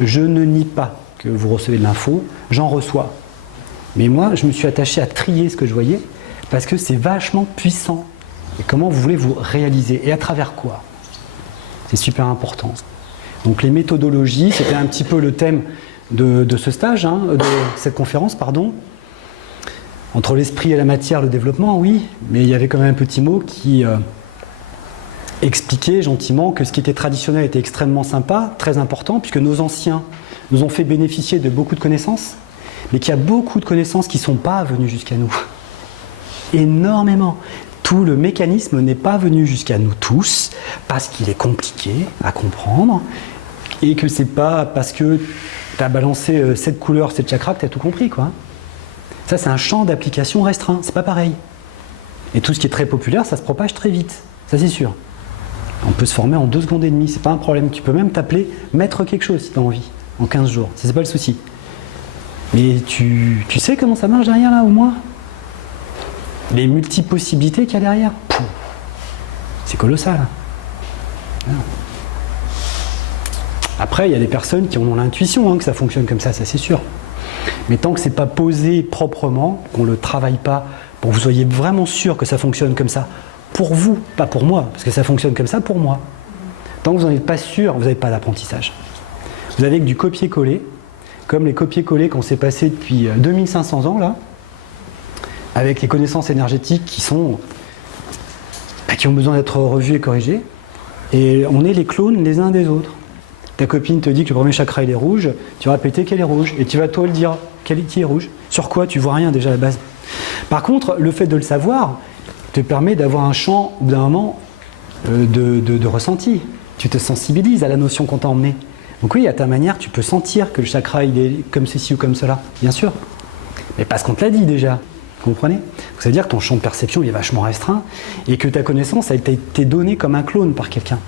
Je ne nie pas que vous recevez de l'info, j'en reçois. Mais moi, je me suis attaché à trier ce que je voyais parce que c'est vachement puissant. Et comment vous voulez vous réaliser? Et à travers quoi? C'est super important. Donc les méthodologies, c'était un petit peu le thème de ce stage, hein, de cette conférence, pardon. Entre l'esprit et la matière, le développement, oui, mais il y avait quand même un petit mot qui expliquait gentiment que ce qui était traditionnel était extrêmement sympa, très important, puisque nos anciens nous ont fait bénéficier de beaucoup de connaissances, mais qu'il y a beaucoup de connaissances qui ne sont pas venues jusqu'à nous. Énormément. Tout le mécanisme n'est pas venu jusqu'à nous tous, parce qu'il est compliqué à comprendre, et que c'est pas parce que tu as balancé cette couleur, cette chakra, que tu as tout compris, quoi. Ça, c'est un champ d'application restreint, c'est pas pareil. Et tout ce qui est très populaire, ça se propage très vite, ça c'est sûr. On peut se former en 2 secondes et demie, c'est pas un problème. Tu peux même t'appeler maître quelque chose si tu as envie, en 15 jours, ça c'est pas le souci. Mais tu sais comment ça marche derrière là, au moins? Les multi-possibilités qu'il y a derrière, c'est colossal. Après, il y a des personnes qui ont l'intuition hein, que ça fonctionne comme ça c'est sûr. Mais tant que c'est pas posé proprement, qu'on le travaille pas, pour que vous soyez vraiment sûr que ça fonctionne comme ça, pour vous, pas pour moi, parce que ça fonctionne comme ça pour moi. Tant que vous n'en êtes pas sûr, vous n'avez pas d'apprentissage. Vous avez que du copier-coller, comme les copier-coller qu'on s'est passé depuis 2500 ans là, avec les connaissances énergétiques qui ont besoin d'être revues et corrigées. Et on est les clones les uns des autres. Ta copine te dit que le premier chakra il est rouge, tu vas répéter qu'elle est rouge, et tu vas toi le dire qui est rouge. Sur quoi tu vois rien déjà à la base. Par contre, le fait de le savoir te permet d'avoir un champ d'un moment de ressenti. Tu te sensibilises à la notion qu'on t'a emmenée. Donc oui, à ta manière, tu peux sentir que le chakra il est comme ceci ou comme cela, bien sûr. Mais parce qu'on te l'a dit déjà. Vous comprenez? Ça veut dire que ton champ de perception il est vachement restreint et que ta connaissance elle t'a été donnée comme un clone par quelqu'un.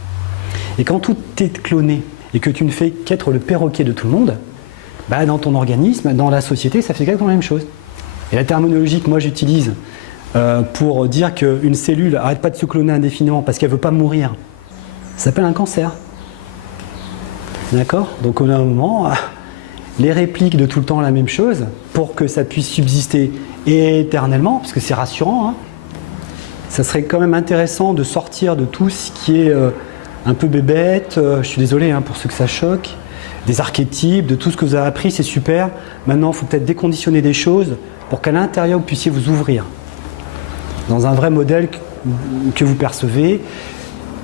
Et quand tout est cloné et que tu ne fais qu'être le perroquet de tout le monde, bah dans ton organisme, dans la société, ça fait exactement la même chose. Et la terminologie que moi j'utilise pour dire qu'une cellule n'arrête pas de se cloner indéfiniment parce qu'elle ne veut pas mourir, ça s'appelle un cancer. D'accord? Donc on a un moment, les répliques de tout le temps la même chose pour que ça puisse subsister éternellement, parce que c'est rassurant. Hein. Ça serait quand même intéressant de sortir de tout ce qui est un peu bébête, je suis désolé hein, pour ceux que ça choque, des archétypes, de tout ce que vous avez appris, c'est super. Maintenant, il faut peut-être déconditionner des choses pour qu'à l'intérieur, vous puissiez vous ouvrir dans un vrai modèle que vous percevez,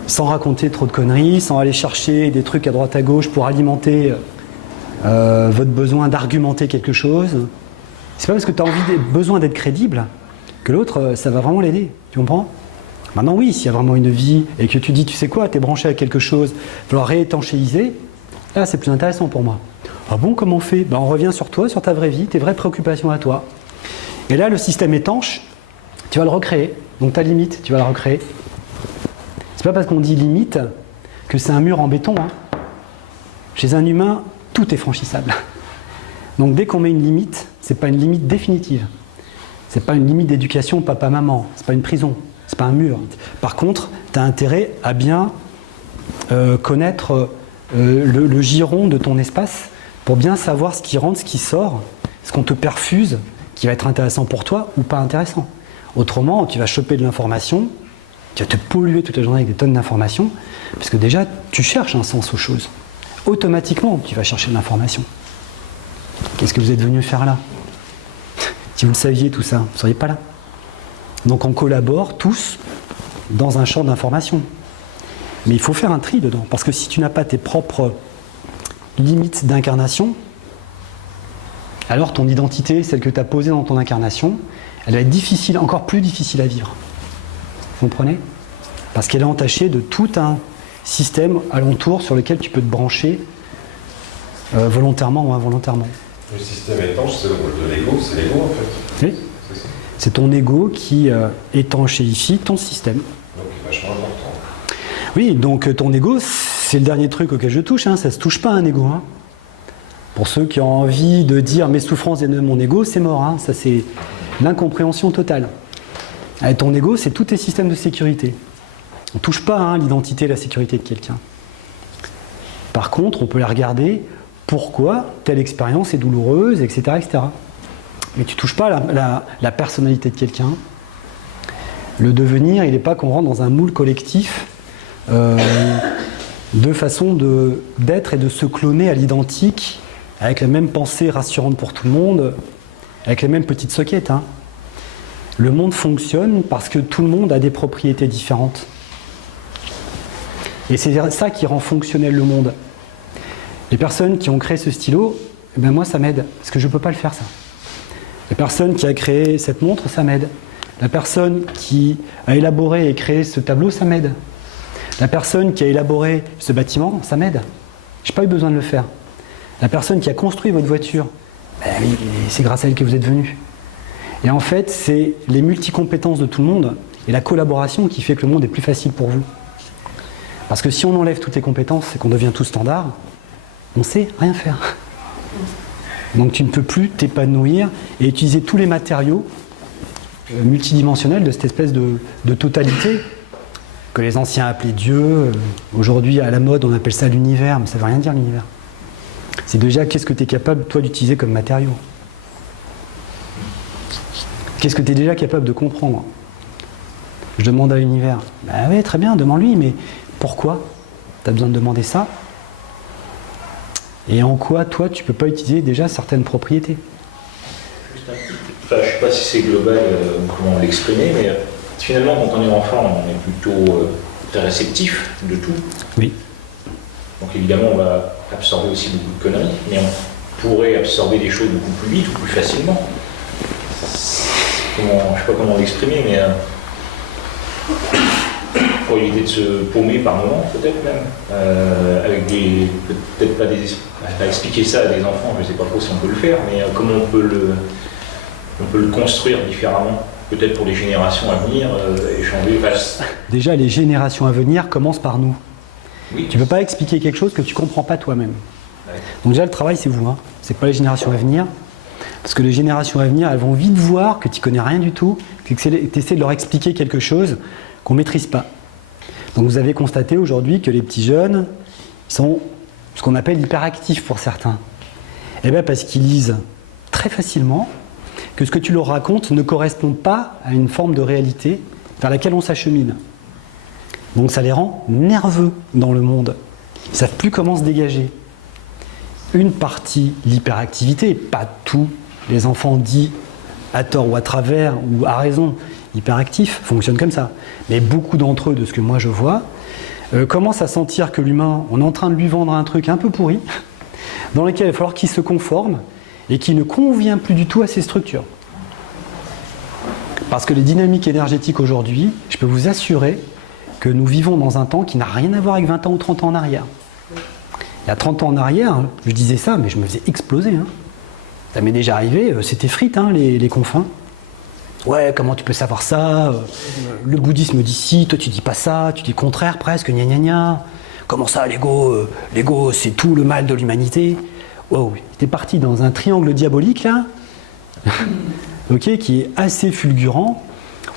sans raconter trop de conneries, sans aller chercher des trucs à droite à gauche pour alimenter votre besoin d'argumenter quelque chose. C'est pas parce que tu as besoin d'être crédible que l'autre, ça va vraiment l'aider. Tu comprends? Maintenant, oui, s'il y a vraiment une vie et que tu dis, tu sais quoi, tu es branché à quelque chose, il va falloir réétanchéiser, Là, c'est plus intéressant pour moi. Ah bon, comment on fait? On revient sur toi, sur ta vraie vie, tes vraies préoccupations à toi. Et là, le système étanche, tu vas le recréer. Donc ta limite, tu vas la recréer. C'est pas parce qu'on dit limite que c'est un mur en béton. Hein. Chez un humain, tout est franchissable. Donc dès qu'on met une limite, c'est pas une limite définitive. C'est pas une limite d'éducation papa-maman. C'est pas une prison. C'est pas un mur. Par contre, tu as intérêt à bien connaître le giron de ton espace pour bien savoir ce qui rentre, ce qui sort, ce qu'on te perfuse, qui va être intéressant pour toi ou pas intéressant. Autrement, tu vas choper de l'information, tu vas te polluer toute la journée avec des tonnes d'informations, parce que déjà, tu cherches un sens aux choses. Automatiquement, tu vas chercher de l'information. Qu'est-ce que vous êtes venu faire là? Si vous le saviez tout ça, vous ne seriez pas là. Donc on collabore tous dans un champ d'information. Mais il faut faire un tri dedans, parce que si tu n'as pas tes propres limites d'incarnation, alors ton identité, celle que tu as posée dans ton incarnation, elle va être difficile, encore plus difficile à vivre. Vous comprenez? Parce qu'elle est entachée de tout un système alentour sur lequel tu peux te brancher volontairement ou involontairement. Le système étanche, c'est le rôle de l'ego, c'est l'ego en fait. Oui. C'est ton ego qui étanchéifie ton système. Donc vachement important. Oui, donc ton ego, c'est le dernier truc auquel je touche, hein, ça se touche pas un ego. Hein. Pour ceux qui ont envie de dire mes souffrances viennent de mon ego, c'est mort, hein, ça c'est l'incompréhension totale. Et ton ego, c'est tous tes systèmes de sécurité. On ne touche pas hein, l'identité et la sécurité de quelqu'un. Par contre, on peut la regarder, pourquoi telle expérience est douloureuse, etc. etc. Mais tu ne touches pas la personnalité de quelqu'un. Le devenir, il n'est pas qu'on rentre dans un moule collectif de façon d'être et de se cloner à l'identique, avec la même pensée rassurante pour tout le monde, avec les mêmes petites sockets. Hein. Le monde fonctionne parce que tout le monde a des propriétés différentes. Et c'est ça qui rend fonctionnel le monde. Les personnes qui ont créé ce stylo, eh ben moi ça m'aide, parce que je ne peux pas le faire ça. La personne qui a créé cette montre, ça m'aide. La personne qui a élaboré et créé ce tableau, ça m'aide. La personne qui a élaboré ce bâtiment, ça m'aide. Je n'ai pas eu besoin de le faire. La personne qui a construit votre voiture, ben oui, c'est grâce à elle que vous êtes venu. Et en fait, c'est les multicompétences de tout le monde et la collaboration qui fait que le monde est plus facile pour vous. Parce que si on enlève toutes les compétences et qu'on devient tout standard, on ne sait rien faire. Donc tu ne peux plus t'épanouir et utiliser tous les matériaux multidimensionnels de cette espèce de totalité que les anciens appelaient Dieu. Aujourd'hui, à la mode, on appelle ça l'univers, mais ça ne veut rien dire l'univers. C'est déjà qu'est-ce que tu es capable, toi, d'utiliser comme matériau. Qu'est-ce que tu es déjà capable de comprendre? Je demande à l'univers. Ben oui, très bien, demande-lui, mais pourquoi tu as besoin de demander ça? Et en quoi, toi, tu ne peux pas utiliser déjà certaines propriétés? Enfin, je ne sais pas si c'est global comment l'exprimer, mais finalement, quand on est enfant, on est plutôt très réceptif de tout. Oui. Donc évidemment, on va absorber aussi beaucoup de conneries, mais on pourrait absorber des choses beaucoup plus vite ou plus facilement. Je ne sais pas comment l'exprimer, mais pour éviter de se paumer par moment, peut-être même, avec peut-être pas à expliquer ça à des enfants, je ne sais pas trop si on peut le faire, mais comment on peut le construire différemment, peut-être pour les générations à venir, échanger. Déjà, les générations à venir commencent par nous. Oui. Tu ne peux pas expliquer quelque chose que tu ne comprends pas toi-même. Ouais. Donc déjà, le travail, c'est vous. Hein. C'est pas les générations à venir. Parce que les générations à venir, elles vont vite voir que tu ne connais rien du tout, que tu essaies de leur expliquer quelque chose qu'on ne maîtrise pas. Donc vous avez constaté aujourd'hui que les petits jeunes sont ce qu'on appelle hyperactifs pour certains. Eh bien parce qu'ils lisent très facilement que ce que tu leur racontes ne correspond pas à une forme de réalité vers laquelle on s'achemine. Donc ça les rend nerveux dans le monde. Ils ne savent plus comment se dégager. Une partie, l'hyperactivité, pas tous les enfants dits à tort ou à travers ou à raison hyperactifs fonctionnent comme ça. Mais beaucoup d'entre eux, de ce que moi je vois, commencent à sentir que l'humain, on est en train de lui vendre un truc un peu pourri, dans lequel il va falloir qu'il se conforme et qui ne convient plus du tout à ces structures. Parce que les dynamiques énergétiques aujourd'hui, je peux vous assurer que nous vivons dans un temps qui n'a rien à voir avec 20 ans ou 30 ans en arrière. Il y a 30 ans en arrière, je disais ça, mais je me faisais exploser. Hein. Ça m'est déjà arrivé, c'était frites, hein, les confins. Ouais, comment tu peux savoir ça? Le bouddhisme dit ci, toi tu dis pas ça, tu dis le contraire presque, gna gna gna. Comment ça, l'ego c'est tout le mal de l'humanité? Wow, t'es parti dans un triangle diabolique là, ok, qui est assez fulgurant.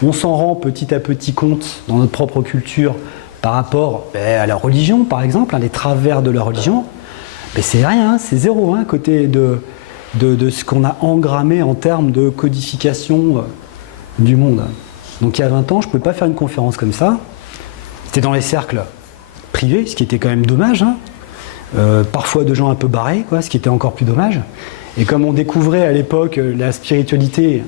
On s'en rend petit à petit compte dans notre propre culture par rapport à la religion, par exemple, hein, les travers de la religion. Mais c'est rien, c'est zéro, hein, côté de ce qu'on a engrammé en termes de codification du monde. Donc il y a 20 ans, je ne pouvais pas faire une conférence comme ça. C'était dans les cercles privés, ce qui était quand même dommage. Hein. Parfois de gens un peu barrés, quoi, ce qui était encore plus dommage. Et comme on découvrait à l'époque la spiritualité,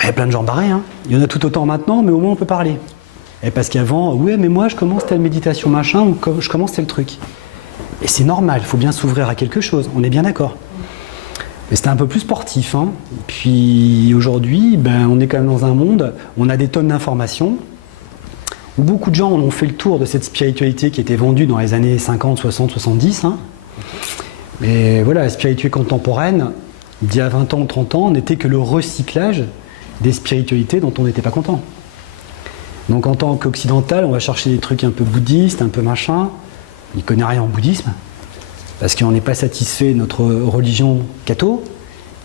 il y a plein de gens barrés. Hein. Il y en a tout autant maintenant, mais au moins on peut parler. Et parce qu'avant, ouais, mais moi je commence telle méditation machin, ou je commence tel truc. Et c'est normal, il faut bien s'ouvrir à quelque chose, on est bien d'accord. Mais c'était un peu plus sportif. Hein. Puis aujourd'hui, on est quand même dans un monde, on a des tonnes d'informations, où beaucoup de gens ont fait le tour de cette spiritualité qui était vendue dans les années 50, 60, 70. Hein. Mais voilà, la spiritualité contemporaine, d'il y a 20 ans ou 30 ans, n'était que le recyclage des spiritualités dont on n'était pas content. Donc en tant qu'occidental, on va chercher des trucs un peu bouddhistes, un peu machin. On n'y connaît rien en bouddhisme, parce qu'on n'est pas satisfait de notre religion catho.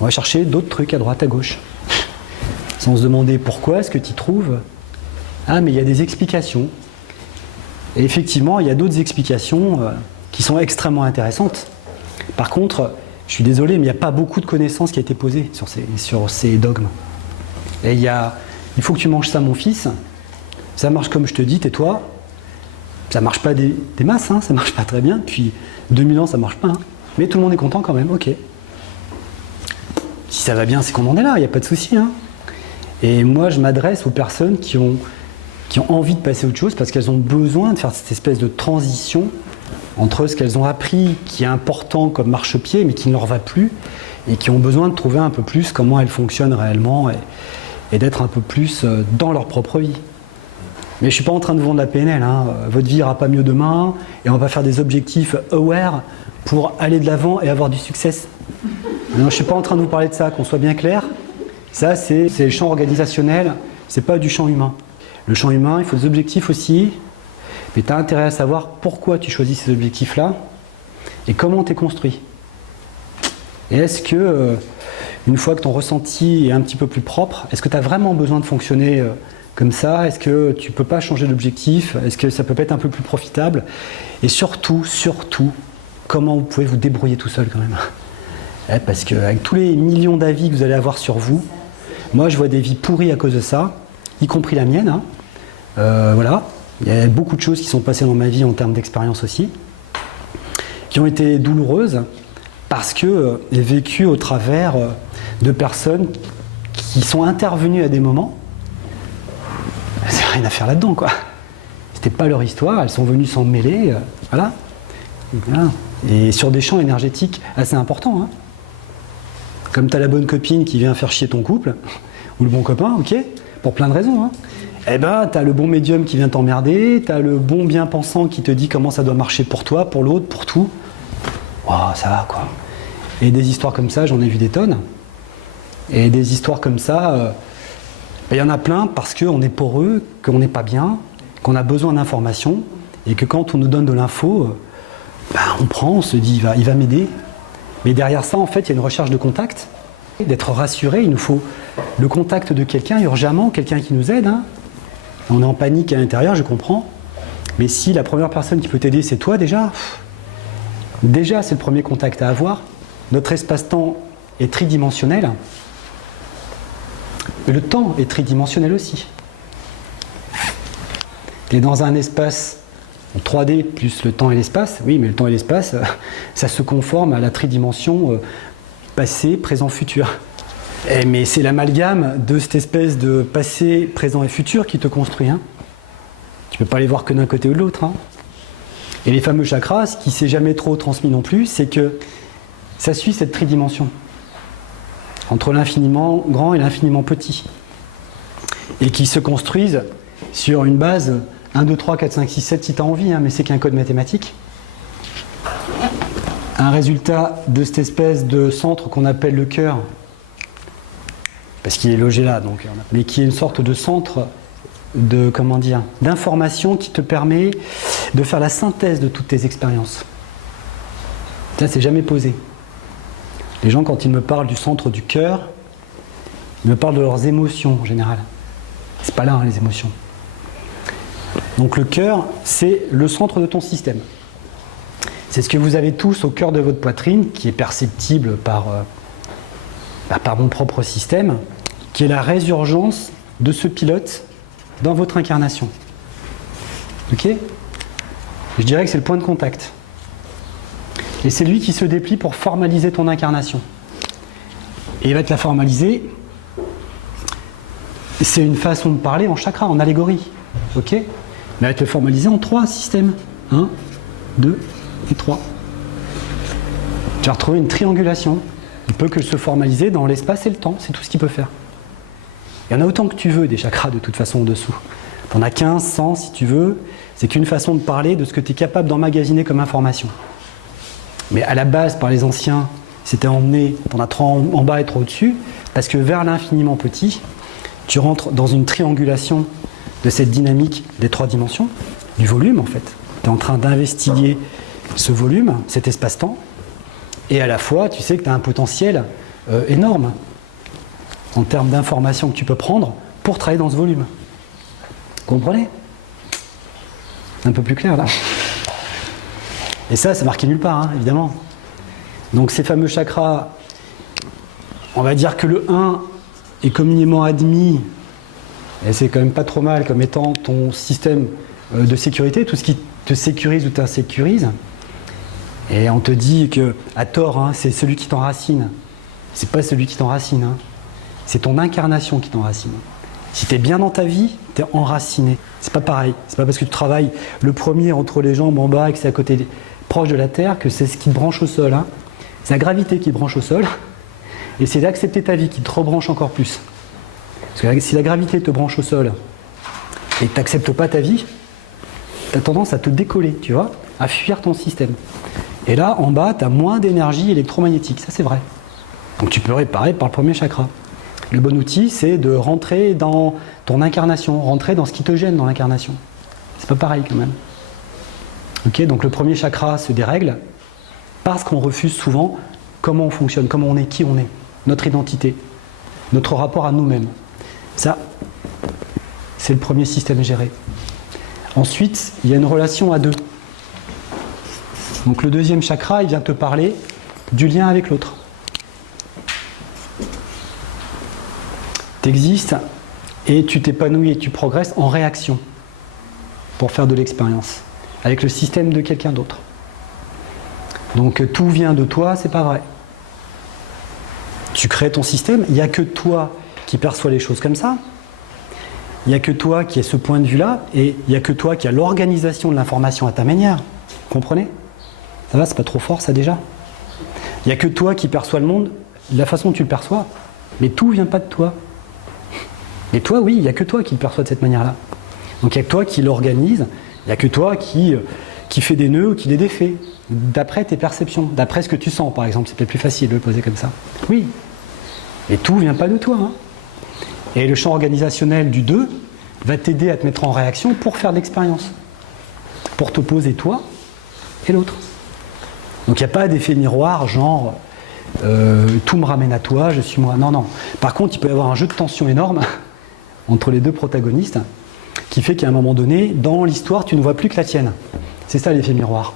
On va chercher d'autres trucs à droite, à gauche. Sans se demander pourquoi, ce que tu trouves. Ah, mais il y a des explications. Et effectivement, il y a d'autres explications qui sont extrêmement intéressantes. Par contre, je suis désolé, mais il n'y a pas beaucoup de connaissances qui a été posées sur ces dogmes. Et il faut que tu manges ça, mon fils. Ça marche comme je te dis, tais-toi. Ça marche pas des masses, hein, ça marche pas très bien. Depuis 2000 ans, ça marche pas. Hein. Mais tout le monde est content quand même, ok. Si ça va bien, c'est qu'on en est là, il n'y a pas de souci. Hein. Et moi, je m'adresse aux personnes qui ont envie de passer à autre chose parce qu'elles ont besoin de faire cette espèce de transition entre ce qu'elles ont appris, qui est important comme marchepied, mais qui ne leur va plus, et qui ont besoin de trouver un peu plus comment elles fonctionnent réellement et d'être un peu plus dans leur propre vie. Mais je ne suis pas en train de vous vendre la PNL, hein. Votre vie ira pas mieux demain, et on va pas faire des objectifs aware pour aller de l'avant et avoir du succès. Non, je ne suis pas en train de vous parler de ça, qu'on soit bien clair. Ça, c'est le champ organisationnel, c'est pas du champ humain. Le champ humain, il faut des objectifs aussi, mais tu as intérêt à savoir pourquoi tu choisis ces objectifs-là et comment tu es construit. Et est-ce que, une fois que ton ressenti est un petit peu plus propre, est-ce que tu as vraiment besoin de fonctionner comme ça? Est-ce que tu ne peux pas changer d'objectif? Est-ce que ça peut pas être un peu plus profitable? Et surtout, comment vous pouvez vous débrouiller tout seul quand même? Parce qu'avec tous les millions d'avis que vous allez avoir sur vous, moi je vois des vies pourries à cause de ça, y compris la mienne. Hein. Voilà, il y a beaucoup de choses qui sont passées dans ma vie en termes d'expérience aussi, qui ont été douloureuses parce que j'ai vécu au travers de personnes qui sont intervenues à des moments. C'est rien à faire là-dedans, quoi. C'était pas leur histoire, elles sont venues s'en mêler, voilà. Et sur des champs énergétiques assez importants. Hein. Comme tu as la bonne copine qui vient faire chier ton couple, ou le bon copain, ok, pour plein de raisons. Hein. Eh ben, tu as le bon médium qui vient t'emmerder, tu as le bon bien-pensant qui te dit comment ça doit marcher pour toi, pour l'autre, pour tout. Oh, ça va, quoi. Et des histoires comme ça, j'en ai vu des tonnes. Et des histoires comme ça, il y en a plein parce qu'on est poreux, qu'on n'est pas bien, qu'on a besoin d'informations, et que quand on nous donne de l'info, on prend, on se dit il va m'aider. Mais derrière ça, en fait, il y a une recherche de contact. D'être rassuré, il nous faut le contact de quelqu'un urgemment, quelqu'un qui nous aide. Hein. On est en panique à l'intérieur, je comprends. Mais si la première personne qui peut t'aider, c'est toi déjà, c'est le premier contact à avoir. Notre espace-temps est tridimensionnel. Et le temps est tridimensionnel aussi. Et dans un espace en 3D plus le temps et l'espace, oui, mais le temps et l'espace, ça se conforme à la tridimension passé, présent, futur. Mais c'est l'amalgame de cette espèce de passé, présent et futur qui te construit. Hein. Tu peux pas les voir que d'un côté ou de l'autre. Hein. Et les fameux chakras, ce qui s'est jamais trop transmis non plus, c'est que ça suit cette tridimension. Entre l'infiniment grand et l'infiniment petit. Et qui se construisent sur une base 1, 2, 3, 4, 5, 6, 7 si tu as envie, hein, mais c'est qu'un code mathématique. un résultat de cette espèce de centre qu'on appelle le cœur, parce qu'il est logé là, donc, mais qui est une sorte de centre de, comment dire, d'information qui te permet de faire la synthèse de toutes tes expériences. Ça, c'est jamais posé. Les gens, quand ils me parlent du centre du cœur, ils me parlent de leurs émotions en général. C'est pas là, hein, les émotions. Donc le cœur, c'est le centre de ton système. C'est ce que vous avez tous au cœur de votre poitrine, qui est perceptible par mon propre système, qui est la résurgence de ce pilote dans votre incarnation. Ok ? Je dirais que c'est le point de contact. Et c'est lui qui se déplie pour formaliser ton incarnation. Et il va te la formaliser. C'est une façon de parler en chakra, en allégorie. Ok ? Mais il va te le formaliser en 3 systèmes. 1, 2 et 3. Tu vas retrouver une triangulation. Il peut que se formaliser dans l'espace et le temps. C'est tout ce qu'il peut faire. Il y en a autant que tu veux des chakras de toute façon en dessous. Tu en as 15, 100 si tu veux. C'est qu'une façon de parler de ce que tu es capable d'emmagasiner comme information. Mais à la base, par les anciens, c'était emmené, t'en as 3 en bas et 3 au-dessus, parce que vers l'infiniment petit, tu rentres dans une triangulation de cette dynamique des 3 dimensions, du volume en fait. Tu es en train d'investiguer ce volume, cet espace-temps, et à la fois, tu sais que tu as un potentiel énorme en termes d'informations que tu peux prendre pour travailler dans ce volume. Vous comprenez ? Un peu plus clair là. Et ça, c'est marqué nulle part, hein, évidemment. Donc ces fameux chakras, on va dire que le 1 est communément admis, et c'est quand même pas trop mal comme étant ton système de sécurité, tout ce qui te sécurise ou t'insécurise. Et on te dit que, à tort, hein, c'est celui qui t'enracine. C'est pas celui qui t'enracine, hein. C'est ton incarnation qui t'enracine. Si tu es bien dans ta vie, tu es enraciné. C'est pas pareil. C'est pas parce que tu travailles le premier entre les jambes en bas et que c'est à côté, proche de la terre, que c'est ce qui te branche au sol. Hein. C'est la gravité qui te branche au sol. Et c'est d'accepter ta vie qui te rebranche encore plus. Parce que si la gravité te branche au sol et que tu n'acceptes pas ta vie, tu as tendance à te décoller, tu vois, à fuir ton système. Et là, en bas, tu as moins d'énergie électromagnétique. Ça, c'est vrai. Donc tu peux réparer par le premier chakra. Le bon outil, c'est de rentrer dans ton incarnation, rentrer dans ce qui te gêne dans l'incarnation. C'est pas pareil quand même. Ok, donc le premier chakra se dérègle parce qu'on refuse souvent comment on fonctionne, comment on est, qui on est, notre identité, notre rapport à nous-mêmes. Ça, c'est le premier système géré. Ensuite, il y a une relation à 2. Donc le deuxième chakra, il vient te parler du lien avec l'autre. Tu existes et tu t'épanouis et tu progresses en réaction pour faire de l'expérience avec le système de quelqu'un d'autre. Donc tout vient de toi, c'est pas vrai. Tu crées ton système, il n'y a que toi qui perçois les choses comme ça. Il n'y a que toi qui as ce point de vue-là et il n'y a que toi qui as l'organisation de l'information à ta manière. Vous comprenez ? Ça va, c'est pas trop fort ça déjà ? Il n'y a que toi qui perçois le monde de la façon dont tu le perçois, mais tout vient pas de toi. Et toi, oui, il n'y a que toi qui le perçois de cette manière-là. Donc il n'y a que toi qui l'organise, il n'y a que toi qui fait des nœuds ou qui les défait, d'après tes perceptions, d'après ce que tu sens par exemple. C'est peut-être plus facile de le poser comme ça. Oui, mais tout ne vient pas de toi. Hein. Et le champ organisationnel du 2 va t'aider à te mettre en réaction pour faire de l'expérience, pour t'opposer toi et l'autre. Donc il n'y a pas d'effet miroir, genre tout me ramène à toi, je suis moi. Non, non. Par contre, il peut y avoir un jeu de tension énorme entre les 2 protagonistes qui fait qu'à un moment donné, dans l'histoire, tu ne vois plus que la tienne. C'est ça l'effet miroir.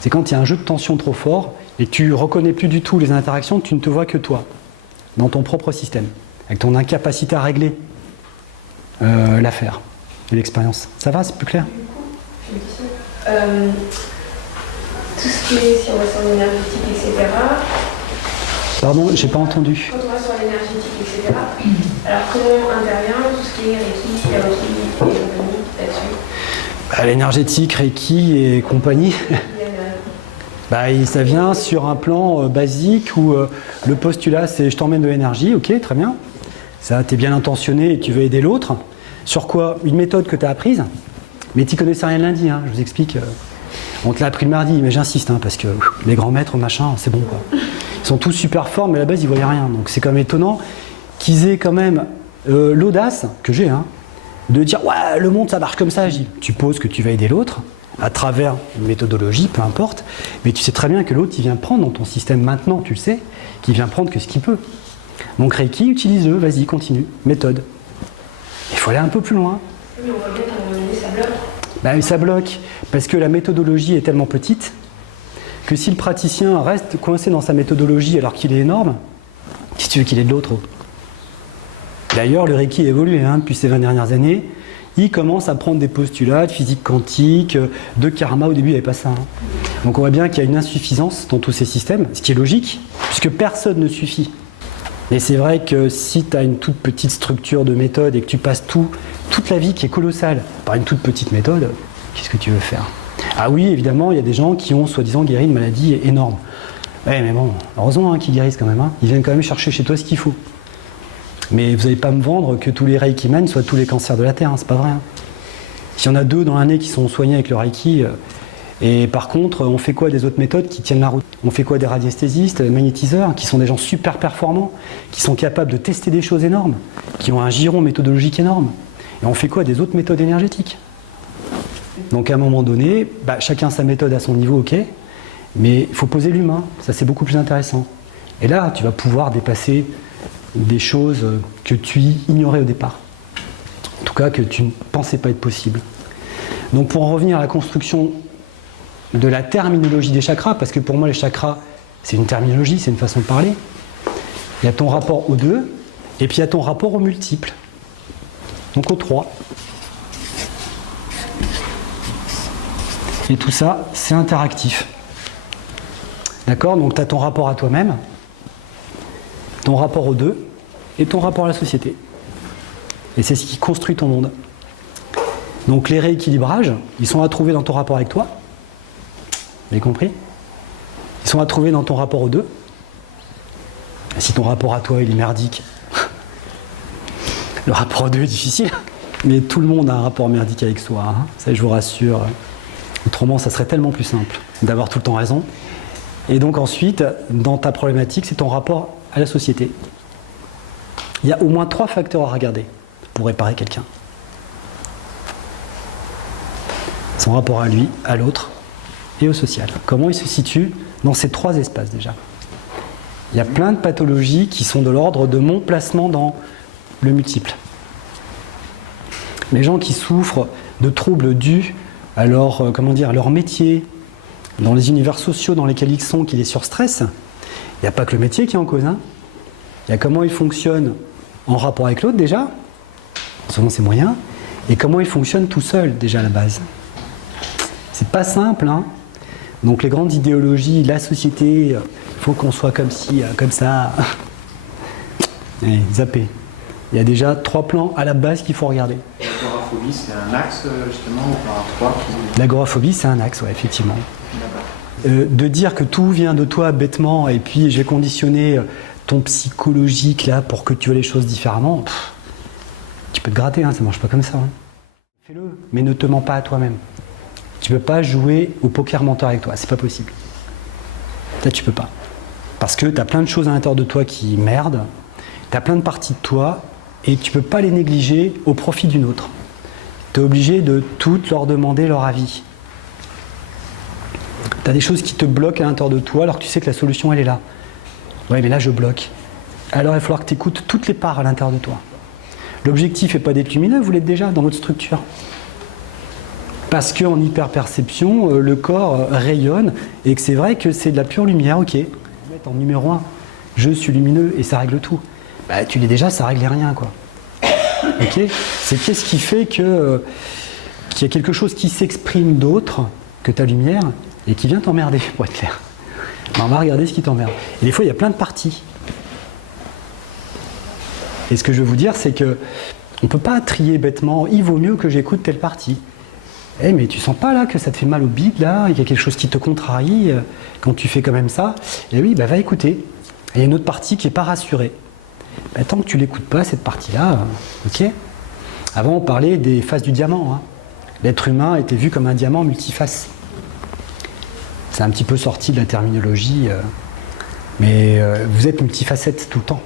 C'est quand il y a un jeu de tension trop fort et tu ne reconnais plus du tout les interactions, tu ne te vois que toi, dans ton propre système, avec ton incapacité à régler l'affaire et l'expérience. Ça va, c'est plus clair ? Tout ce qui est si on va sur l'énergétique, etc. Pardon, j'ai pas entendu. Quand on va sur l'énergétique, etc. Alors comment intervient tout ce qui est Reiki, Reiki et compagnie là-dessus ? L'énergétique, Reiki et compagnie, ça vient sur un plan basique où le postulat c'est je t'emmène de l'énergie, ok, très bien. Ça, t'es bien intentionné et tu veux aider l'autre. Sur quoi ? Une méthode que tu as apprise, mais tu connaissais rien lundi, hein, je vous explique. On te l'a appris le mardi, mais j'insiste, parce que les grands maîtres, machin, c'est bon, quoi. Ils sont tous super forts, mais à la base, ils voyaient rien. Donc c'est quand même étonnant qu'ils aient quand même l'audace, que j'ai, de dire « Ouais, le monde, ça marche comme ça ». Je dis « Tu poses que tu vas aider l'autre, à travers une méthodologie, peu importe, mais tu sais très bien que l'autre, il vient prendre dans ton système maintenant, tu le sais, qu'il vient prendre que ce qu'il peut. Donc Reiki, utilise-le, vas-y, continue, méthode. Il faut aller un peu plus loin. Mais on voit bien qu'à un moment donné, ça bloque. Ben, ça bloque, parce que la méthodologie est tellement petite que si le praticien reste coincé dans sa méthodologie alors qu'il est énorme, qu'est-ce que tu veux qu'il ait de l'autre? D'ailleurs, le Reiki a évolué depuis ces 20 dernières années. Il commence à prendre des postulats de physique quantique, de karma. Au début, il n'y avait pas ça. Donc on voit bien qu'il y a une insuffisance dans tous ces systèmes, ce qui est logique, puisque personne ne suffit. Et c'est vrai que si tu as une toute petite structure de méthode et que tu passes toute la vie qui est colossale par une toute petite méthode, qu'est-ce que tu veux faire? Ah oui, évidemment, il y a des gens qui ont soi-disant guéri une maladie énorme. Ouais, mais bon, heureusement qu'ils guérissent quand même. Ils viennent quand même chercher chez toi ce qu'il faut. Mais vous n'allez pas me vendre que tous les Reiki Men soient tous les cancers de la Terre, c'est pas vrai. S'il y en a 2 dans l'année qui sont soignés avec le Reiki, et par contre, on fait quoi des autres méthodes qui tiennent la route? On fait quoi des radiesthésistes, des magnétiseurs, qui sont des gens super performants, qui sont capables de tester des choses énormes, qui ont un giron méthodologique énorme. Et on fait quoi des autres méthodes énergétiques? Donc à un moment donné, chacun sa méthode à son niveau, ok, mais il faut poser l'humain, ça c'est beaucoup plus intéressant. Et là, tu vas pouvoir dépasser des choses que tu ignorais au départ. En tout cas, que tu ne pensais pas être possible. Donc pour en revenir à la construction de la terminologie des chakras, parce que pour moi les chakras, c'est une terminologie, c'est une façon de parler. Il y a ton rapport aux 2, et puis il y a ton rapport aux multiples. Donc aux 3. Et tout ça, c'est interactif. D'accord? Donc tu as ton rapport à toi-même, ton rapport aux 2 et ton rapport à la société. Et c'est ce qui construit ton monde. Donc les rééquilibrages, ils sont à trouver dans ton rapport avec toi. Vous avez compris? Ils sont à trouver dans ton rapport aux 2. Et si ton rapport à toi il est merdique, le rapport aux 2 est difficile. Mais tout le monde a un rapport merdique avec soi, ça je vous rassure. Autrement, ça serait tellement plus simple d'avoir tout le temps raison. Et donc ensuite, dans ta problématique, c'est ton rapport à la société. Il y a au moins 3 facteurs à regarder pour réparer quelqu'un. Son rapport à lui, à l'autre et au social. Comment il se situe dans ces 3 espaces déjà. Il y a plein de pathologies qui sont de l'ordre de mon placement dans le multiple. Les gens qui souffrent de troubles dus à leur métier, dans les univers sociaux dans lesquels ils sont, qui les surstressent, il n'y a pas que le métier qui est en cause. Il y a comment ils fonctionnent en rapport avec l'autre déjà, selon ses moyens, et comment ils fonctionnent tout seuls déjà à la base. C'est pas simple, Donc les grandes idéologies, la société, il faut qu'on soit comme ci, comme ça. Et zappez. Il y a déjà 3 plans à la base qu'il faut regarder. L'agoraphobie, c'est un axe justement ou par 3 L'agoraphobie, c'est un axe, effectivement. De dire que tout vient de toi bêtement et puis j'ai conditionné ton psychologique là pour que tu vois les choses différemment, tu peux te gratter, ça marche pas comme ça. Fais-le, mais ne te mens pas à toi-même. Tu peux pas jouer au poker menteur avec toi, c'est pas possible. Ça, tu peux pas. Parce que tu as plein de choses à l'intérieur de toi qui merdent, tu as plein de parties de toi et tu peux pas les négliger au profit d'une autre. Tu es obligé de toutes leur demander leur avis. Tu as des choses qui te bloquent à l'intérieur de toi alors que tu sais que la solution elle est là. Ouais, mais là je bloque. Alors il va falloir que tu écoutes toutes les parts à l'intérieur de toi. L'objectif n'est pas d'être lumineux, vous l'êtes déjà dans votre structure. Parce qu'en hyperperception, le corps rayonne et que c'est vrai que c'est de la pure lumière, ok. Mettre en numéro 1, je suis lumineux et ça règle tout. Tu l'es déjà, ça règle rien, quoi. Ok. C'est qu'est-ce qui fait qu'il y a quelque chose qui s'exprime d'autre que ta lumière et qui vient t'emmerder, pour être clair. On va regarder ce qui t'emmerde. Et des fois, il y a plein de parties. Et ce que je veux vous dire, c'est que on ne peut pas trier bêtement, il vaut mieux que j'écoute telle partie. Mais tu sens pas là que ça te fait mal au bide, là, il y a quelque chose qui te contrarie quand tu fais quand même ça. Et oui, va écouter. Et il y a une autre partie qui n'est pas rassurée. Tant que tu l'écoutes pas, cette partie-là, ok. Avant, on parlait des faces du diamant. L'être humain était vu comme un diamant multiface. C'est un petit peu sorti de la terminologie, mais vous êtes multifacette tout le temps.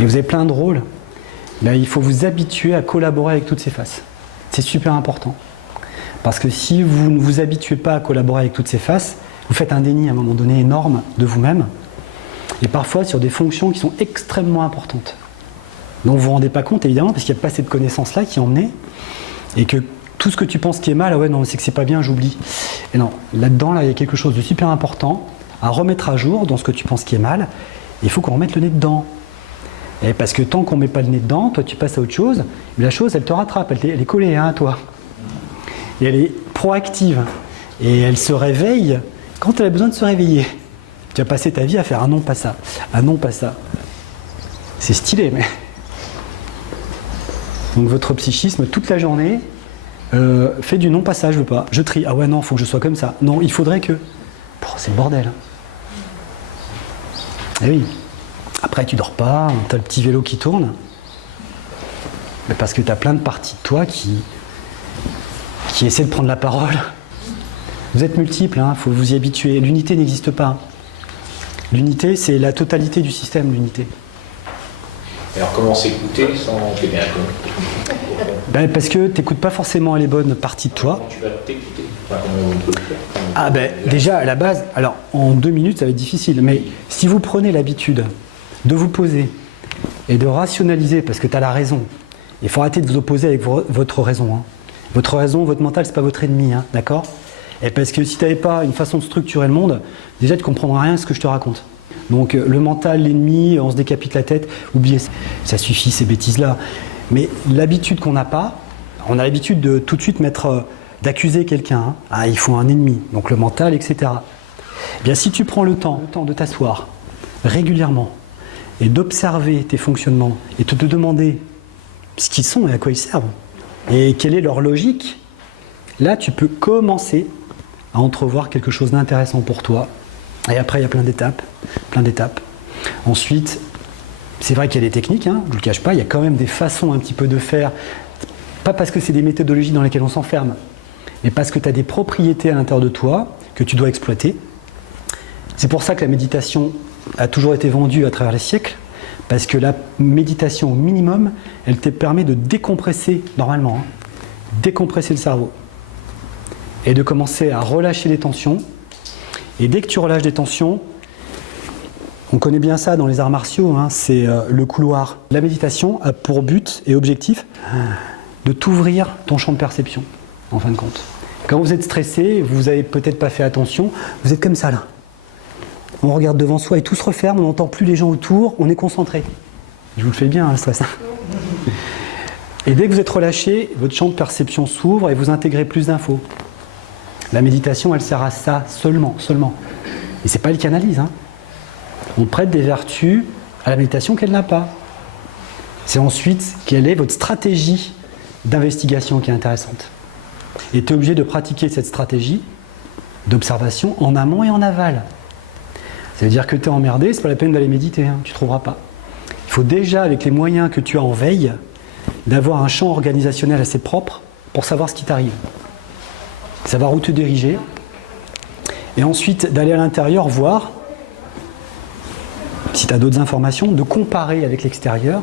Et vous avez plein de rôles. Ben, il faut vous habituer à collaborer avec toutes ces faces. C'est super important. Parce que si vous ne vous habituez pas à collaborer avec toutes ces faces, vous faites un déni à un moment donné énorme de vous-même. Et parfois sur des fonctions qui sont extrêmement importantes. Donc vous ne vous rendez pas compte, évidemment, parce qu'il n'y a pas cette connaissance-là qui est emmenée. Et que tout ce que tu penses qui est mal, ah ouais, non, c'est que c'est pas bien, j'oublie. Et non, là-dedans, là, il y a quelque chose de super important à remettre à jour dans ce que tu penses qui est mal. Il faut qu'on remette le nez dedans. Et parce que tant qu'on ne met pas le nez dedans, toi tu passes à autre chose, mais la chose elle te rattrape, elle est collée hein, à toi. Et elle est proactive. Et elle se réveille quand elle a besoin de se réveiller. Tu as passé ta vie à faire ah non, pas ça, ah non, pas ça. C'est stylé, mais. Donc votre psychisme toute la journée fait du non, pas ça, je veux pas. Je trie, ah ouais, non, il faut que je sois comme ça. Non, il faudrait que. C'est le bordel. Eh oui. Après, tu dors pas, tu as le petit vélo qui tourne. Mais parce que tu as plein de parties de toi qui essaient de prendre la parole. Vous êtes multiples, il faut vous y habituer. L'unité n'existe pas. L'unité, c'est la totalité du système, l'unité. Alors comment s'écouter sans t'aimer un peu? Ben, parce que tu n'écoutes pas forcément les bonnes parties de toi. Comment tu vas t'écouter? Enfin, comment on peut le faire? Ah ben déjà à la base, alors en 2 minutes ça va être difficile, mais si vous prenez l'habitude de vous poser et de rationaliser, parce que tu as la raison, il faut arrêter de vous opposer avec votre raison. Hein. Votre raison, votre mental, c'est pas votre ennemi, hein, d'accord? Et parce que si tu n'avais pas une façon de structurer le monde, déjà tu ne comprendras rien à ce que je te raconte. Donc le mental, l'ennemi, on se décapite la tête, oubliez, ça suffit ces bêtises-là. Mais l'habitude qu'on n'a pas, on a l'habitude de tout de suite d'accuser quelqu'un. Hein. Ah, il faut un ennemi, donc le mental, etc. Eh bien, si tu prends le temps de t'asseoir régulièrement et d'observer tes fonctionnements et de te demander ce qu'ils sont et à quoi ils servent et quelle est leur logique, là, tu peux commencer à entrevoir quelque chose d'intéressant pour toi. Et après, il y a plein d'étapes. Ensuite, c'est vrai qu'il y a des techniques, hein, je ne le cache pas, il y a quand même des façons un petit peu de faire, pas parce que c'est des méthodologies dans lesquelles on s'enferme, mais parce que tu as des propriétés à l'intérieur de toi que tu dois exploiter. C'est pour ça que la méditation a toujours été vendue à travers les siècles, parce que la méditation au minimum, elle te permet de décompresser normalement, hein, décompresser le cerveau, et de commencer à relâcher les tensions. Et dès que tu relâches des tensions, on connaît bien ça dans les arts martiaux, hein, c'est le couloir. La méditation a pour but et objectif de t'ouvrir ton champ de perception, en fin de compte. Quand vous êtes stressé, vous n'avez peut-être pas fait attention, vous êtes comme ça là. On regarde devant soi et tout se referme, on n'entend plus les gens autour, on est concentré. Je vous le fais bien, hein, le stress. Et dès que vous êtes relâché, votre champ de perception s'ouvre et vous intégrez plus d'infos. La méditation, elle sert à ça seulement. Et c'est pas elle qui analyse. Hein. On prête des vertus à la méditation qu'elle n'a pas. C'est ensuite quelle est votre stratégie d'investigation qui est intéressante. Et tu es obligé de pratiquer cette stratégie d'observation en amont et en aval. Ça veut dire que tu es emmerdé, c'est pas la peine d'aller méditer, hein, tu ne trouveras pas. Il faut déjà, avec les moyens que tu as en veille, d'avoir un champ organisationnel assez propre pour savoir ce qui t'arrive. Savoir où te diriger. Et ensuite, d'aller à l'intérieur voir, si tu as d'autres informations, de comparer avec l'extérieur